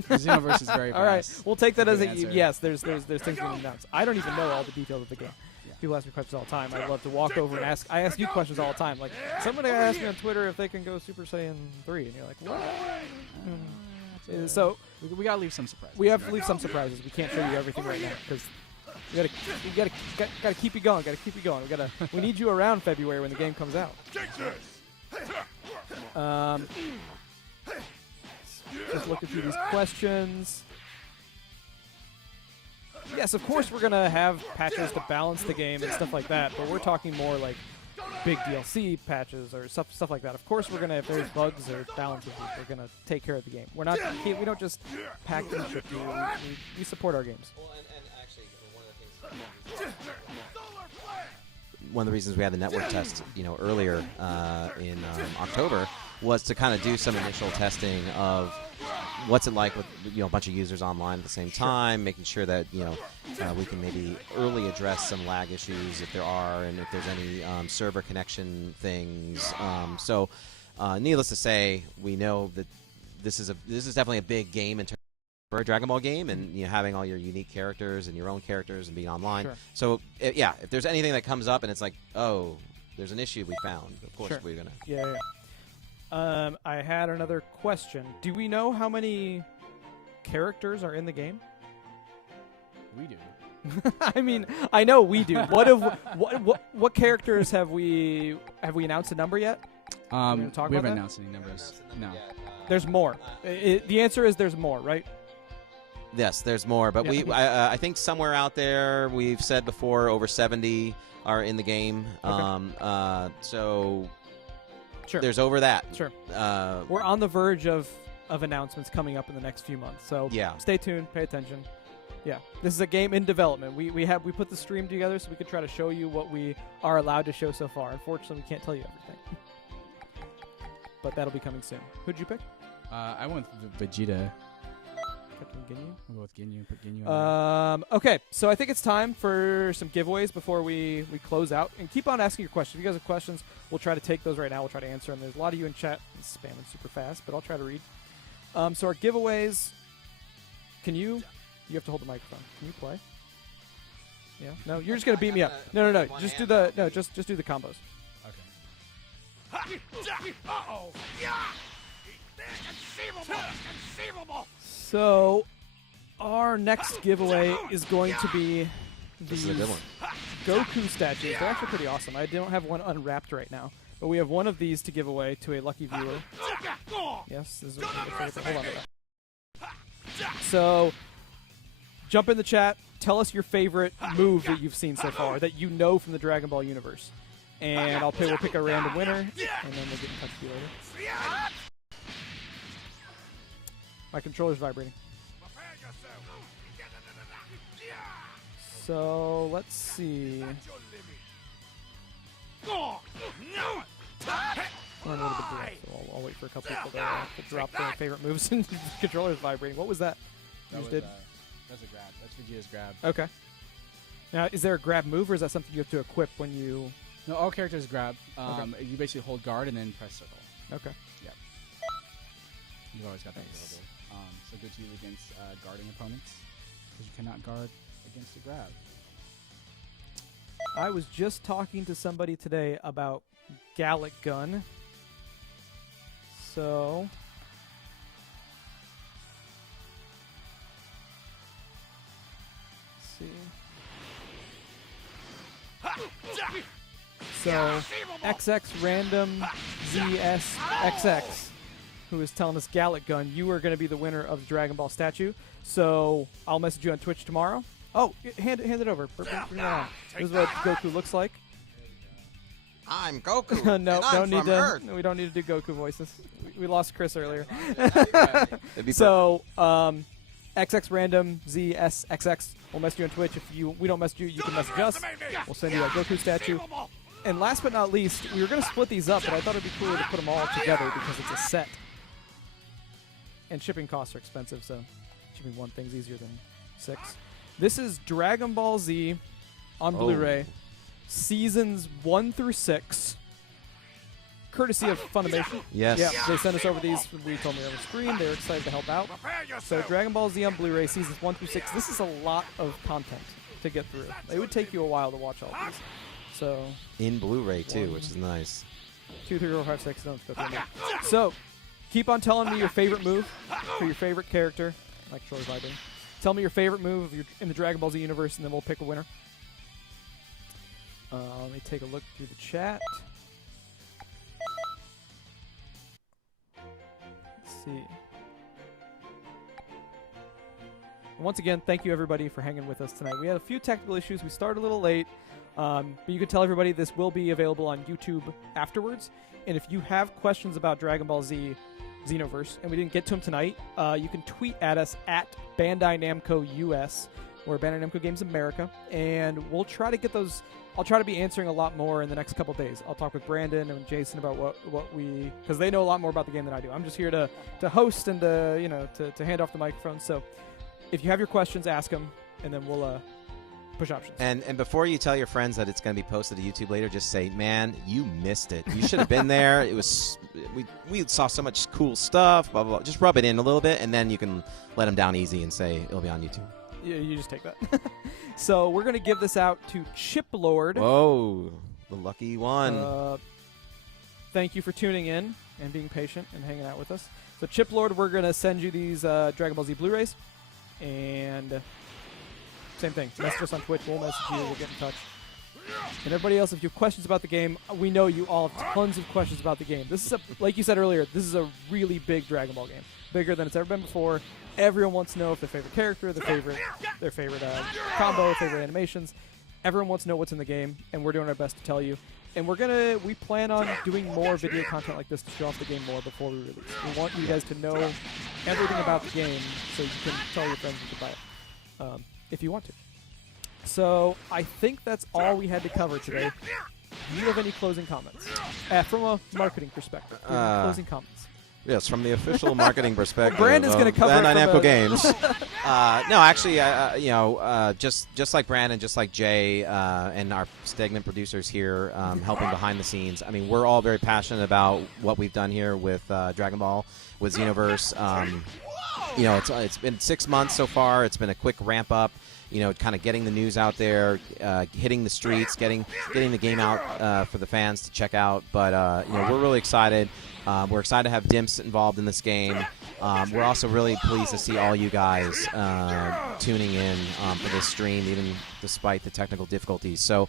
Xenoverse is very fast. All right, we'll take that That's as a a good answer. yes. There's things we can announce. I don't even know all the details of the game. People ask me questions all the time. I love to walk over and ask. I ask you questions all the time. Like somebody asked me on Twitter if they can go Super Saiyan 3, and you're like, what? So we gotta leave some surprises. We have to leave some surprises. We can't show you everything right now because we gotta keep you going. Gotta keep you going. We need you around February when the game comes out. Just looking through these questions. Yes, of course we're gonna have patches to balance the game and stuff like that, but we're talking more like big DLC patches or stuff like that. Of course we're gonna, if there's bugs or balances, we're gonna take care of the game. We don't just pack and ship you. We support our games. Well, and actually, one of the reasons we had the network test, earlier in October was to kind of do some initial testing of what's it like with a bunch of users online at the same time, making sure that we can maybe early address some lag issues if there are, and if there's any server connection things. So, needless to say, we know that this is definitely a big game in terms for a Dragon Ball game, and having all your unique characters and your own characters and being online. Sure. So, if there's anything that comes up and it's like, oh, there's an issue we found, of course we're gonna. Yeah. I had another question. Do we know how many characters are in the game? We do. I mean, I know we do. What characters have we announced a number yet? We haven't announced any numbers. No. There's more. The answer is there's more, right? Yes, there's more, but I think somewhere out there we've said before over 70 are in the game. Okay. So sure. There's over that. Sure. We're on the verge of announcements coming up in the next few months. So stay tuned, pay attention. Yeah, this is a game in development. We put the stream together so we could try to show you what we are allowed to show so far. Unfortunately, we can't tell you everything. But that'll be coming soon. Who'd you pick? I went with Vegeta. Captain Ginyu? I'll go with Ginyu. Put Ginyu on okay, so I think it's time for some giveaways before we close out. And keep on asking your questions. If you guys have questions, we'll try to take those right now. We'll try to answer them. There's a lot of you in chat spamming super fast, but I'll try to read. So our giveaways, you have to hold the microphone. Can you play? Yeah? No, you're just going to beat me up. No. Just do the combos. Okay. Uh-oh. Yeah. Conceivable. So, our next giveaway is going to be these Goku statues. They're actually pretty awesome. I don't have one unwrapped right now, but we have one of these to give away to a lucky viewer. Yes, this is what hold on to that. So, jump in the chat. Tell us your favorite move that you've seen so far that you know from the Dragon Ball universe, and we'll pick a random winner, and then we'll get in touch with you later. My controller's vibrating. So, let's see. I'm a little bit delayed, so I'll wait for a couple people to drop their favorite moves, and the controller's vibrating. What was that? That's a grab. That's Vegeta's grab. Okay. Now, is there a grab move, or is that something you have to equip when you... No, all characters grab. Okay. You basically hold guard and then press circle. Okay. Yep. You've always got that available. So good to use against guarding opponents, because you cannot guard against a grab. I was just talking to somebody today about Gallic Gun. So... So, XX Random ZSXX, who is telling us Gallic Gun, you are going to be the winner of the Dragon Ball statue. So, I'll message you on Twitch tomorrow. Oh, hand it over. Bring it on. This is what Goku looks like. I'm Goku. No, and I'm from Earth. we don't need to do Goku voices. We lost Chris earlier. It'd be So, XX Random ZSXX. We'll message you on Twitch. If we don't message you, you can message us. We'll send you a Goku statue. And last but not least, we were going to split these up, but I thought it'd be cooler to put them all together because it's a set. And shipping costs are expensive, so shipping one thing's easier than 6. This is Dragon Ball Z on Blu-ray, seasons 1 through 6, courtesy of Funimation. Yes. Yeah, they sent us over these. We told me over screen. They were excited to help out. So Dragon Ball Z on Blu-ray, seasons 1 through 6. This is a lot of content to get through. It would take you a while to watch all these. So in Blu-ray too, which is nice. 2, 3, 4, 5, 6. Don't go through them. So keep on telling me your favorite move for your favorite character, like Troy's vibing. Tell me your favorite move in the Dragon Ball Z universe, and then we'll pick a winner. Let me take a look through the chat. Let's see. Once again, thank you everybody for hanging with us tonight. We had a few technical issues. We started a little late, but you can tell everybody this will be available on YouTube afterwards. And if you have questions about Dragon Ball Z Xenoverse, and we didn't get to them tonight, you can tweet at us at Bandai Namco US or Bandai Namco Games America, and we'll try to get those. I'll try to be answering a lot more in the next couple days. I'll talk with Brandon and Jason about what we, because they know a lot more about the game than I do. I'm just here to host and to hand off the microphone. So if you have your questions, ask them, and then we'll push options. And before you tell your friends that it's going to be posted to YouTube later, just say, man, you missed it. You should have been there. It was we saw so much cool stuff, blah, blah, blah. Just rub it in a little bit, and then you can let them down easy and say it'll be on YouTube. Yeah, you just take that. So we're going to give this out to Chip Lord. Whoa, the lucky one. Thank you for tuning in and being patient and hanging out with us. So Chip Lord, we're going to send you these Dragon Ball Z Blu-rays, and same thing. Message us on Twitch. We'll message you. We'll get in touch. And everybody else, if you have questions about the game, we know you all have tons of questions about the game. This is like you said earlier, this is a really big Dragon Ball game, bigger than it's ever been before. Everyone wants to know if their favorite character, their favorite combo, favorite animations. Everyone wants to know what's in the game, and we're doing our best to tell you. And we plan on doing more video content like this to show off the game more before we release. We want you guys to know everything about the game, so you can tell your friends you can buy it if you want to. So I think that's all we had to cover today. Do you have any closing comments from a marketing perspective? Do you have any closing comments? Yes, from the official marketing perspective. Brandon's going to cover Bandai it Namco Games. No, actually, just like Brandon, just like Jay, and our segment producers here, helping behind the scenes. I mean, we're all very passionate about what we've done here with Dragon Ball, with Xenoverse. It's been 6 months so far. It's been a quick ramp up. Kind of getting the news out there, hitting the streets, getting the game out for the fans to check out. But we're really excited. We're excited to have Dimps involved in this game. We're also really pleased to see all you guys tuning in for this stream, even despite the technical difficulties. So,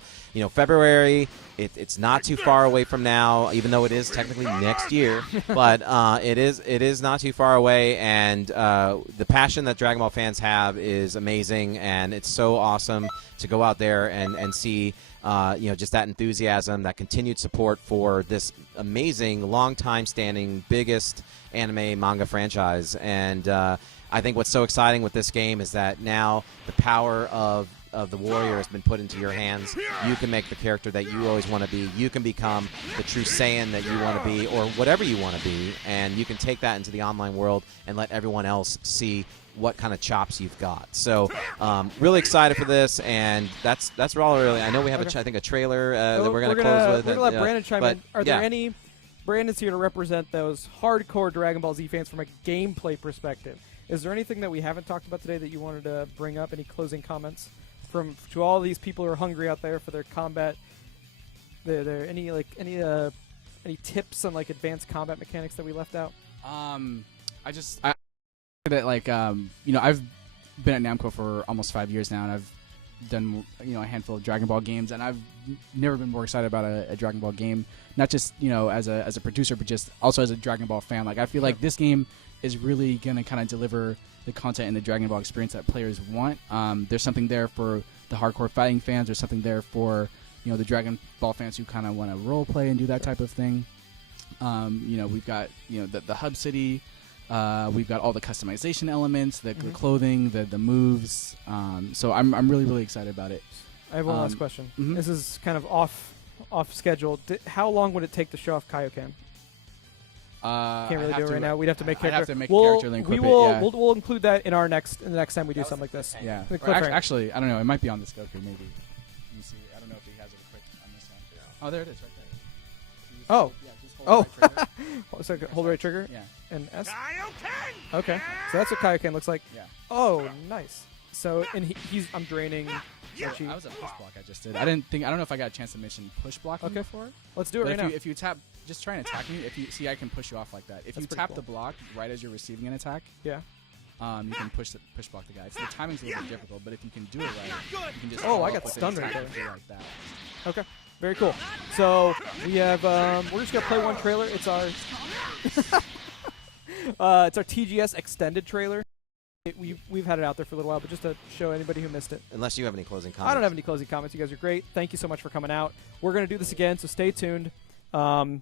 February, it's not too far away from now, even though it is technically next year. But it is not too far away, and the passion that Dragon Ball fans have is amazing, and it's so awesome to go out there and see just that enthusiasm, that continued support for this amazing, long-time-standing, biggest anime manga franchise. And I think what's so exciting with this game is that now the power of the warrior has been put into your hands. You can make the character that you always want to be. You can become the true Saiyan that you want to be, or whatever you want to be, and you can take that into the online world and let everyone else see what kind of chops you've got. So really excited for this, and that's all really. I know we have I think a trailer that we're going to close with. We're going to let Brandon chime in. Are there any... Brandon's here to represent those hardcore Dragon Ball Z fans from a gameplay perspective. Is there anything that we haven't talked about today that you wanted to bring up? Any closing comments to all these people who are hungry out there for their combat? Any tips on advanced combat mechanics that we left out? I've been at Namco for almost 5 years now, and I've done a handful of Dragon Ball games, and I've never been more excited about a Dragon Ball game. Not just as a producer, but just also as a Dragon Ball fan. I feel like this game is really gonna kind of deliver the content and the Dragon Ball experience that players want. There's something there for the hardcore fighting fans. There's something there for the Dragon Ball fans who kind of want to role play and do that type of thing. We've got the hub city. We've got all the customization elements, the clothing, the moves. So I'm really, really excited about it. I have one last question. This is kind of off schedule. How long would it take to show off Kaioken? Can't really do it right now. We'd have to make character. I'd have to make a character link. We'll include that in our next time we do something like this. Yeah. Actually, I don't know. It might be on this Goku maybe. Let me see. I don't know if he has it equipped on this one. Oh, there it is, right there. Oh. So hold right trigger. Yeah. And S. Okay. So that's what Kaioken looks like. Yeah. Oh, nice. So and he's I'm draining. That was a push block I just did. I don't know if I got a chance to mention push blocking before. Let's do it right now. If you tap, just try and attack me. If you see, I can push you off like that. If you tap the block right as you're receiving an attack, yeah, you can push block the guy. So the timing's a little bit difficult, but if you can do it right, you can just. Oh, I got stunned right there. Like that. Okay, very cool. So we have we're just gonna play one trailer. It's our it's our TGS extended trailer. We've had it out there for a little while, but just to show anybody who missed it. Unless you have any closing comments. I don't have any closing comments. You guys are great. Thank you so much for coming out. We're going to do this again, so stay tuned. Follow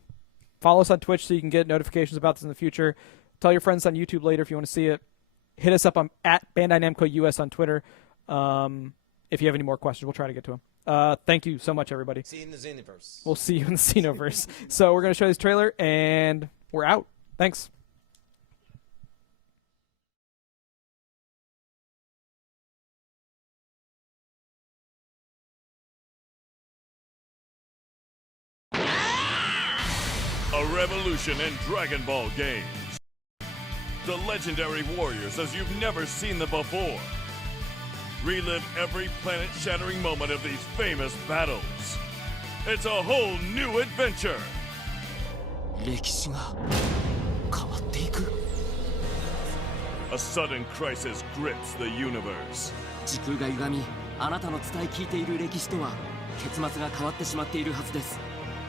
us on Twitch so you can get notifications about this in the future. Tell your friends on YouTube later if you want to see it. Hit us up on at Bandai Namco US on Twitter. If you have any more questions, we'll try to get to them. Thank you so much, everybody. See you in the Xenoverse. We'll see you in the Xenoverse. So we're going to show this trailer, and we're out. Thanks. A revolution in Dragon Ball games. The legendary warriors as you've never seen them before. Relive every planet-shattering moment of these famous battles. It's a whole new adventure. A sudden crisis grips the universe.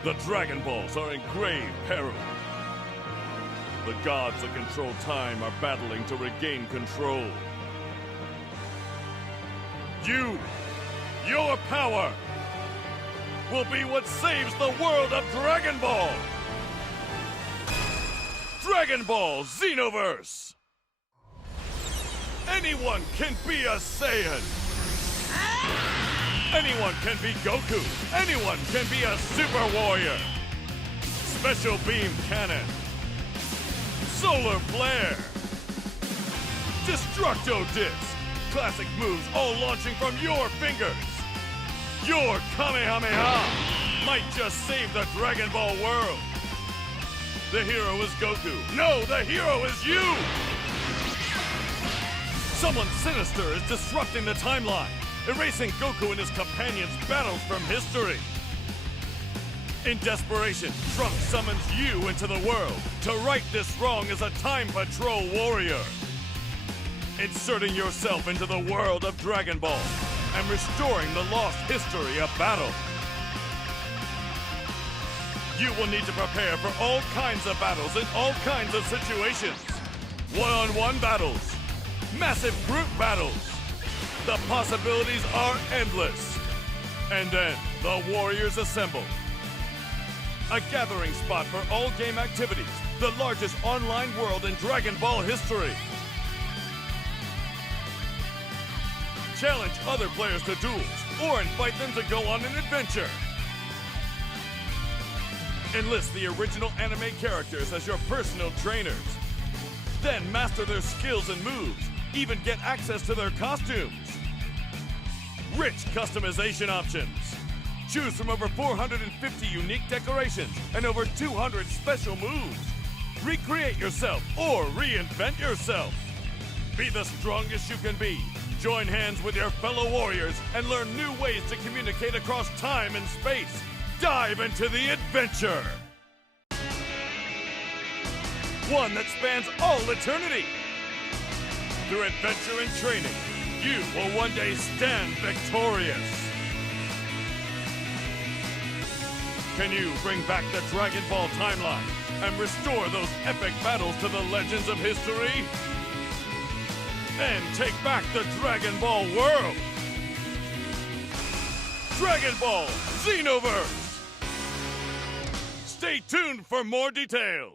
The Dragon Balls are in grave peril. The gods that control time are battling to regain control. Your power, will be what saves the world of Dragon Ball! Dragon Ball Xenoverse! Anyone can be a Saiyan! Anyone can be Goku! Anyone can be a Super Warrior! Special Beam Cannon! Solar Flare! Destructo Disc! Classic moves all launching from your fingers! Your Kamehameha might just save the Dragon Ball world! The hero is Goku! No, the hero is you! Someone sinister is disrupting the timeline! Erasing Goku and his companions' battles from history. In desperation, Trunks summons you into the world to right this wrong as a Time Patrol warrior. Inserting yourself into the world of Dragon Ball and restoring the lost history of battle. You will need to prepare for all kinds of battles in all kinds of situations. One-on-one battles, massive group battles. The possibilities are endless. And then, the Warriors assemble. A gathering spot for all game activities. The largest online world in Dragon Ball history. Challenge other players to duels, or invite them to go on an adventure. Enlist the original anime characters as your personal trainers. Then master their skills and moves. Even get access to their costumes. Rich customization options. Choose from over 450 unique decorations and over 200 special moves. Recreate yourself or reinvent yourself. Be the strongest you can be. Join hands with your fellow warriors and learn new ways to communicate across time and space. Dive into the adventure. One that spans all eternity. Through adventure and training, you will one day stand victorious. Can you bring back the Dragon Ball timeline and restore those epic battles to the legends of history? And take back the Dragon Ball world! Dragon Ball Xenoverse! Stay tuned for more details!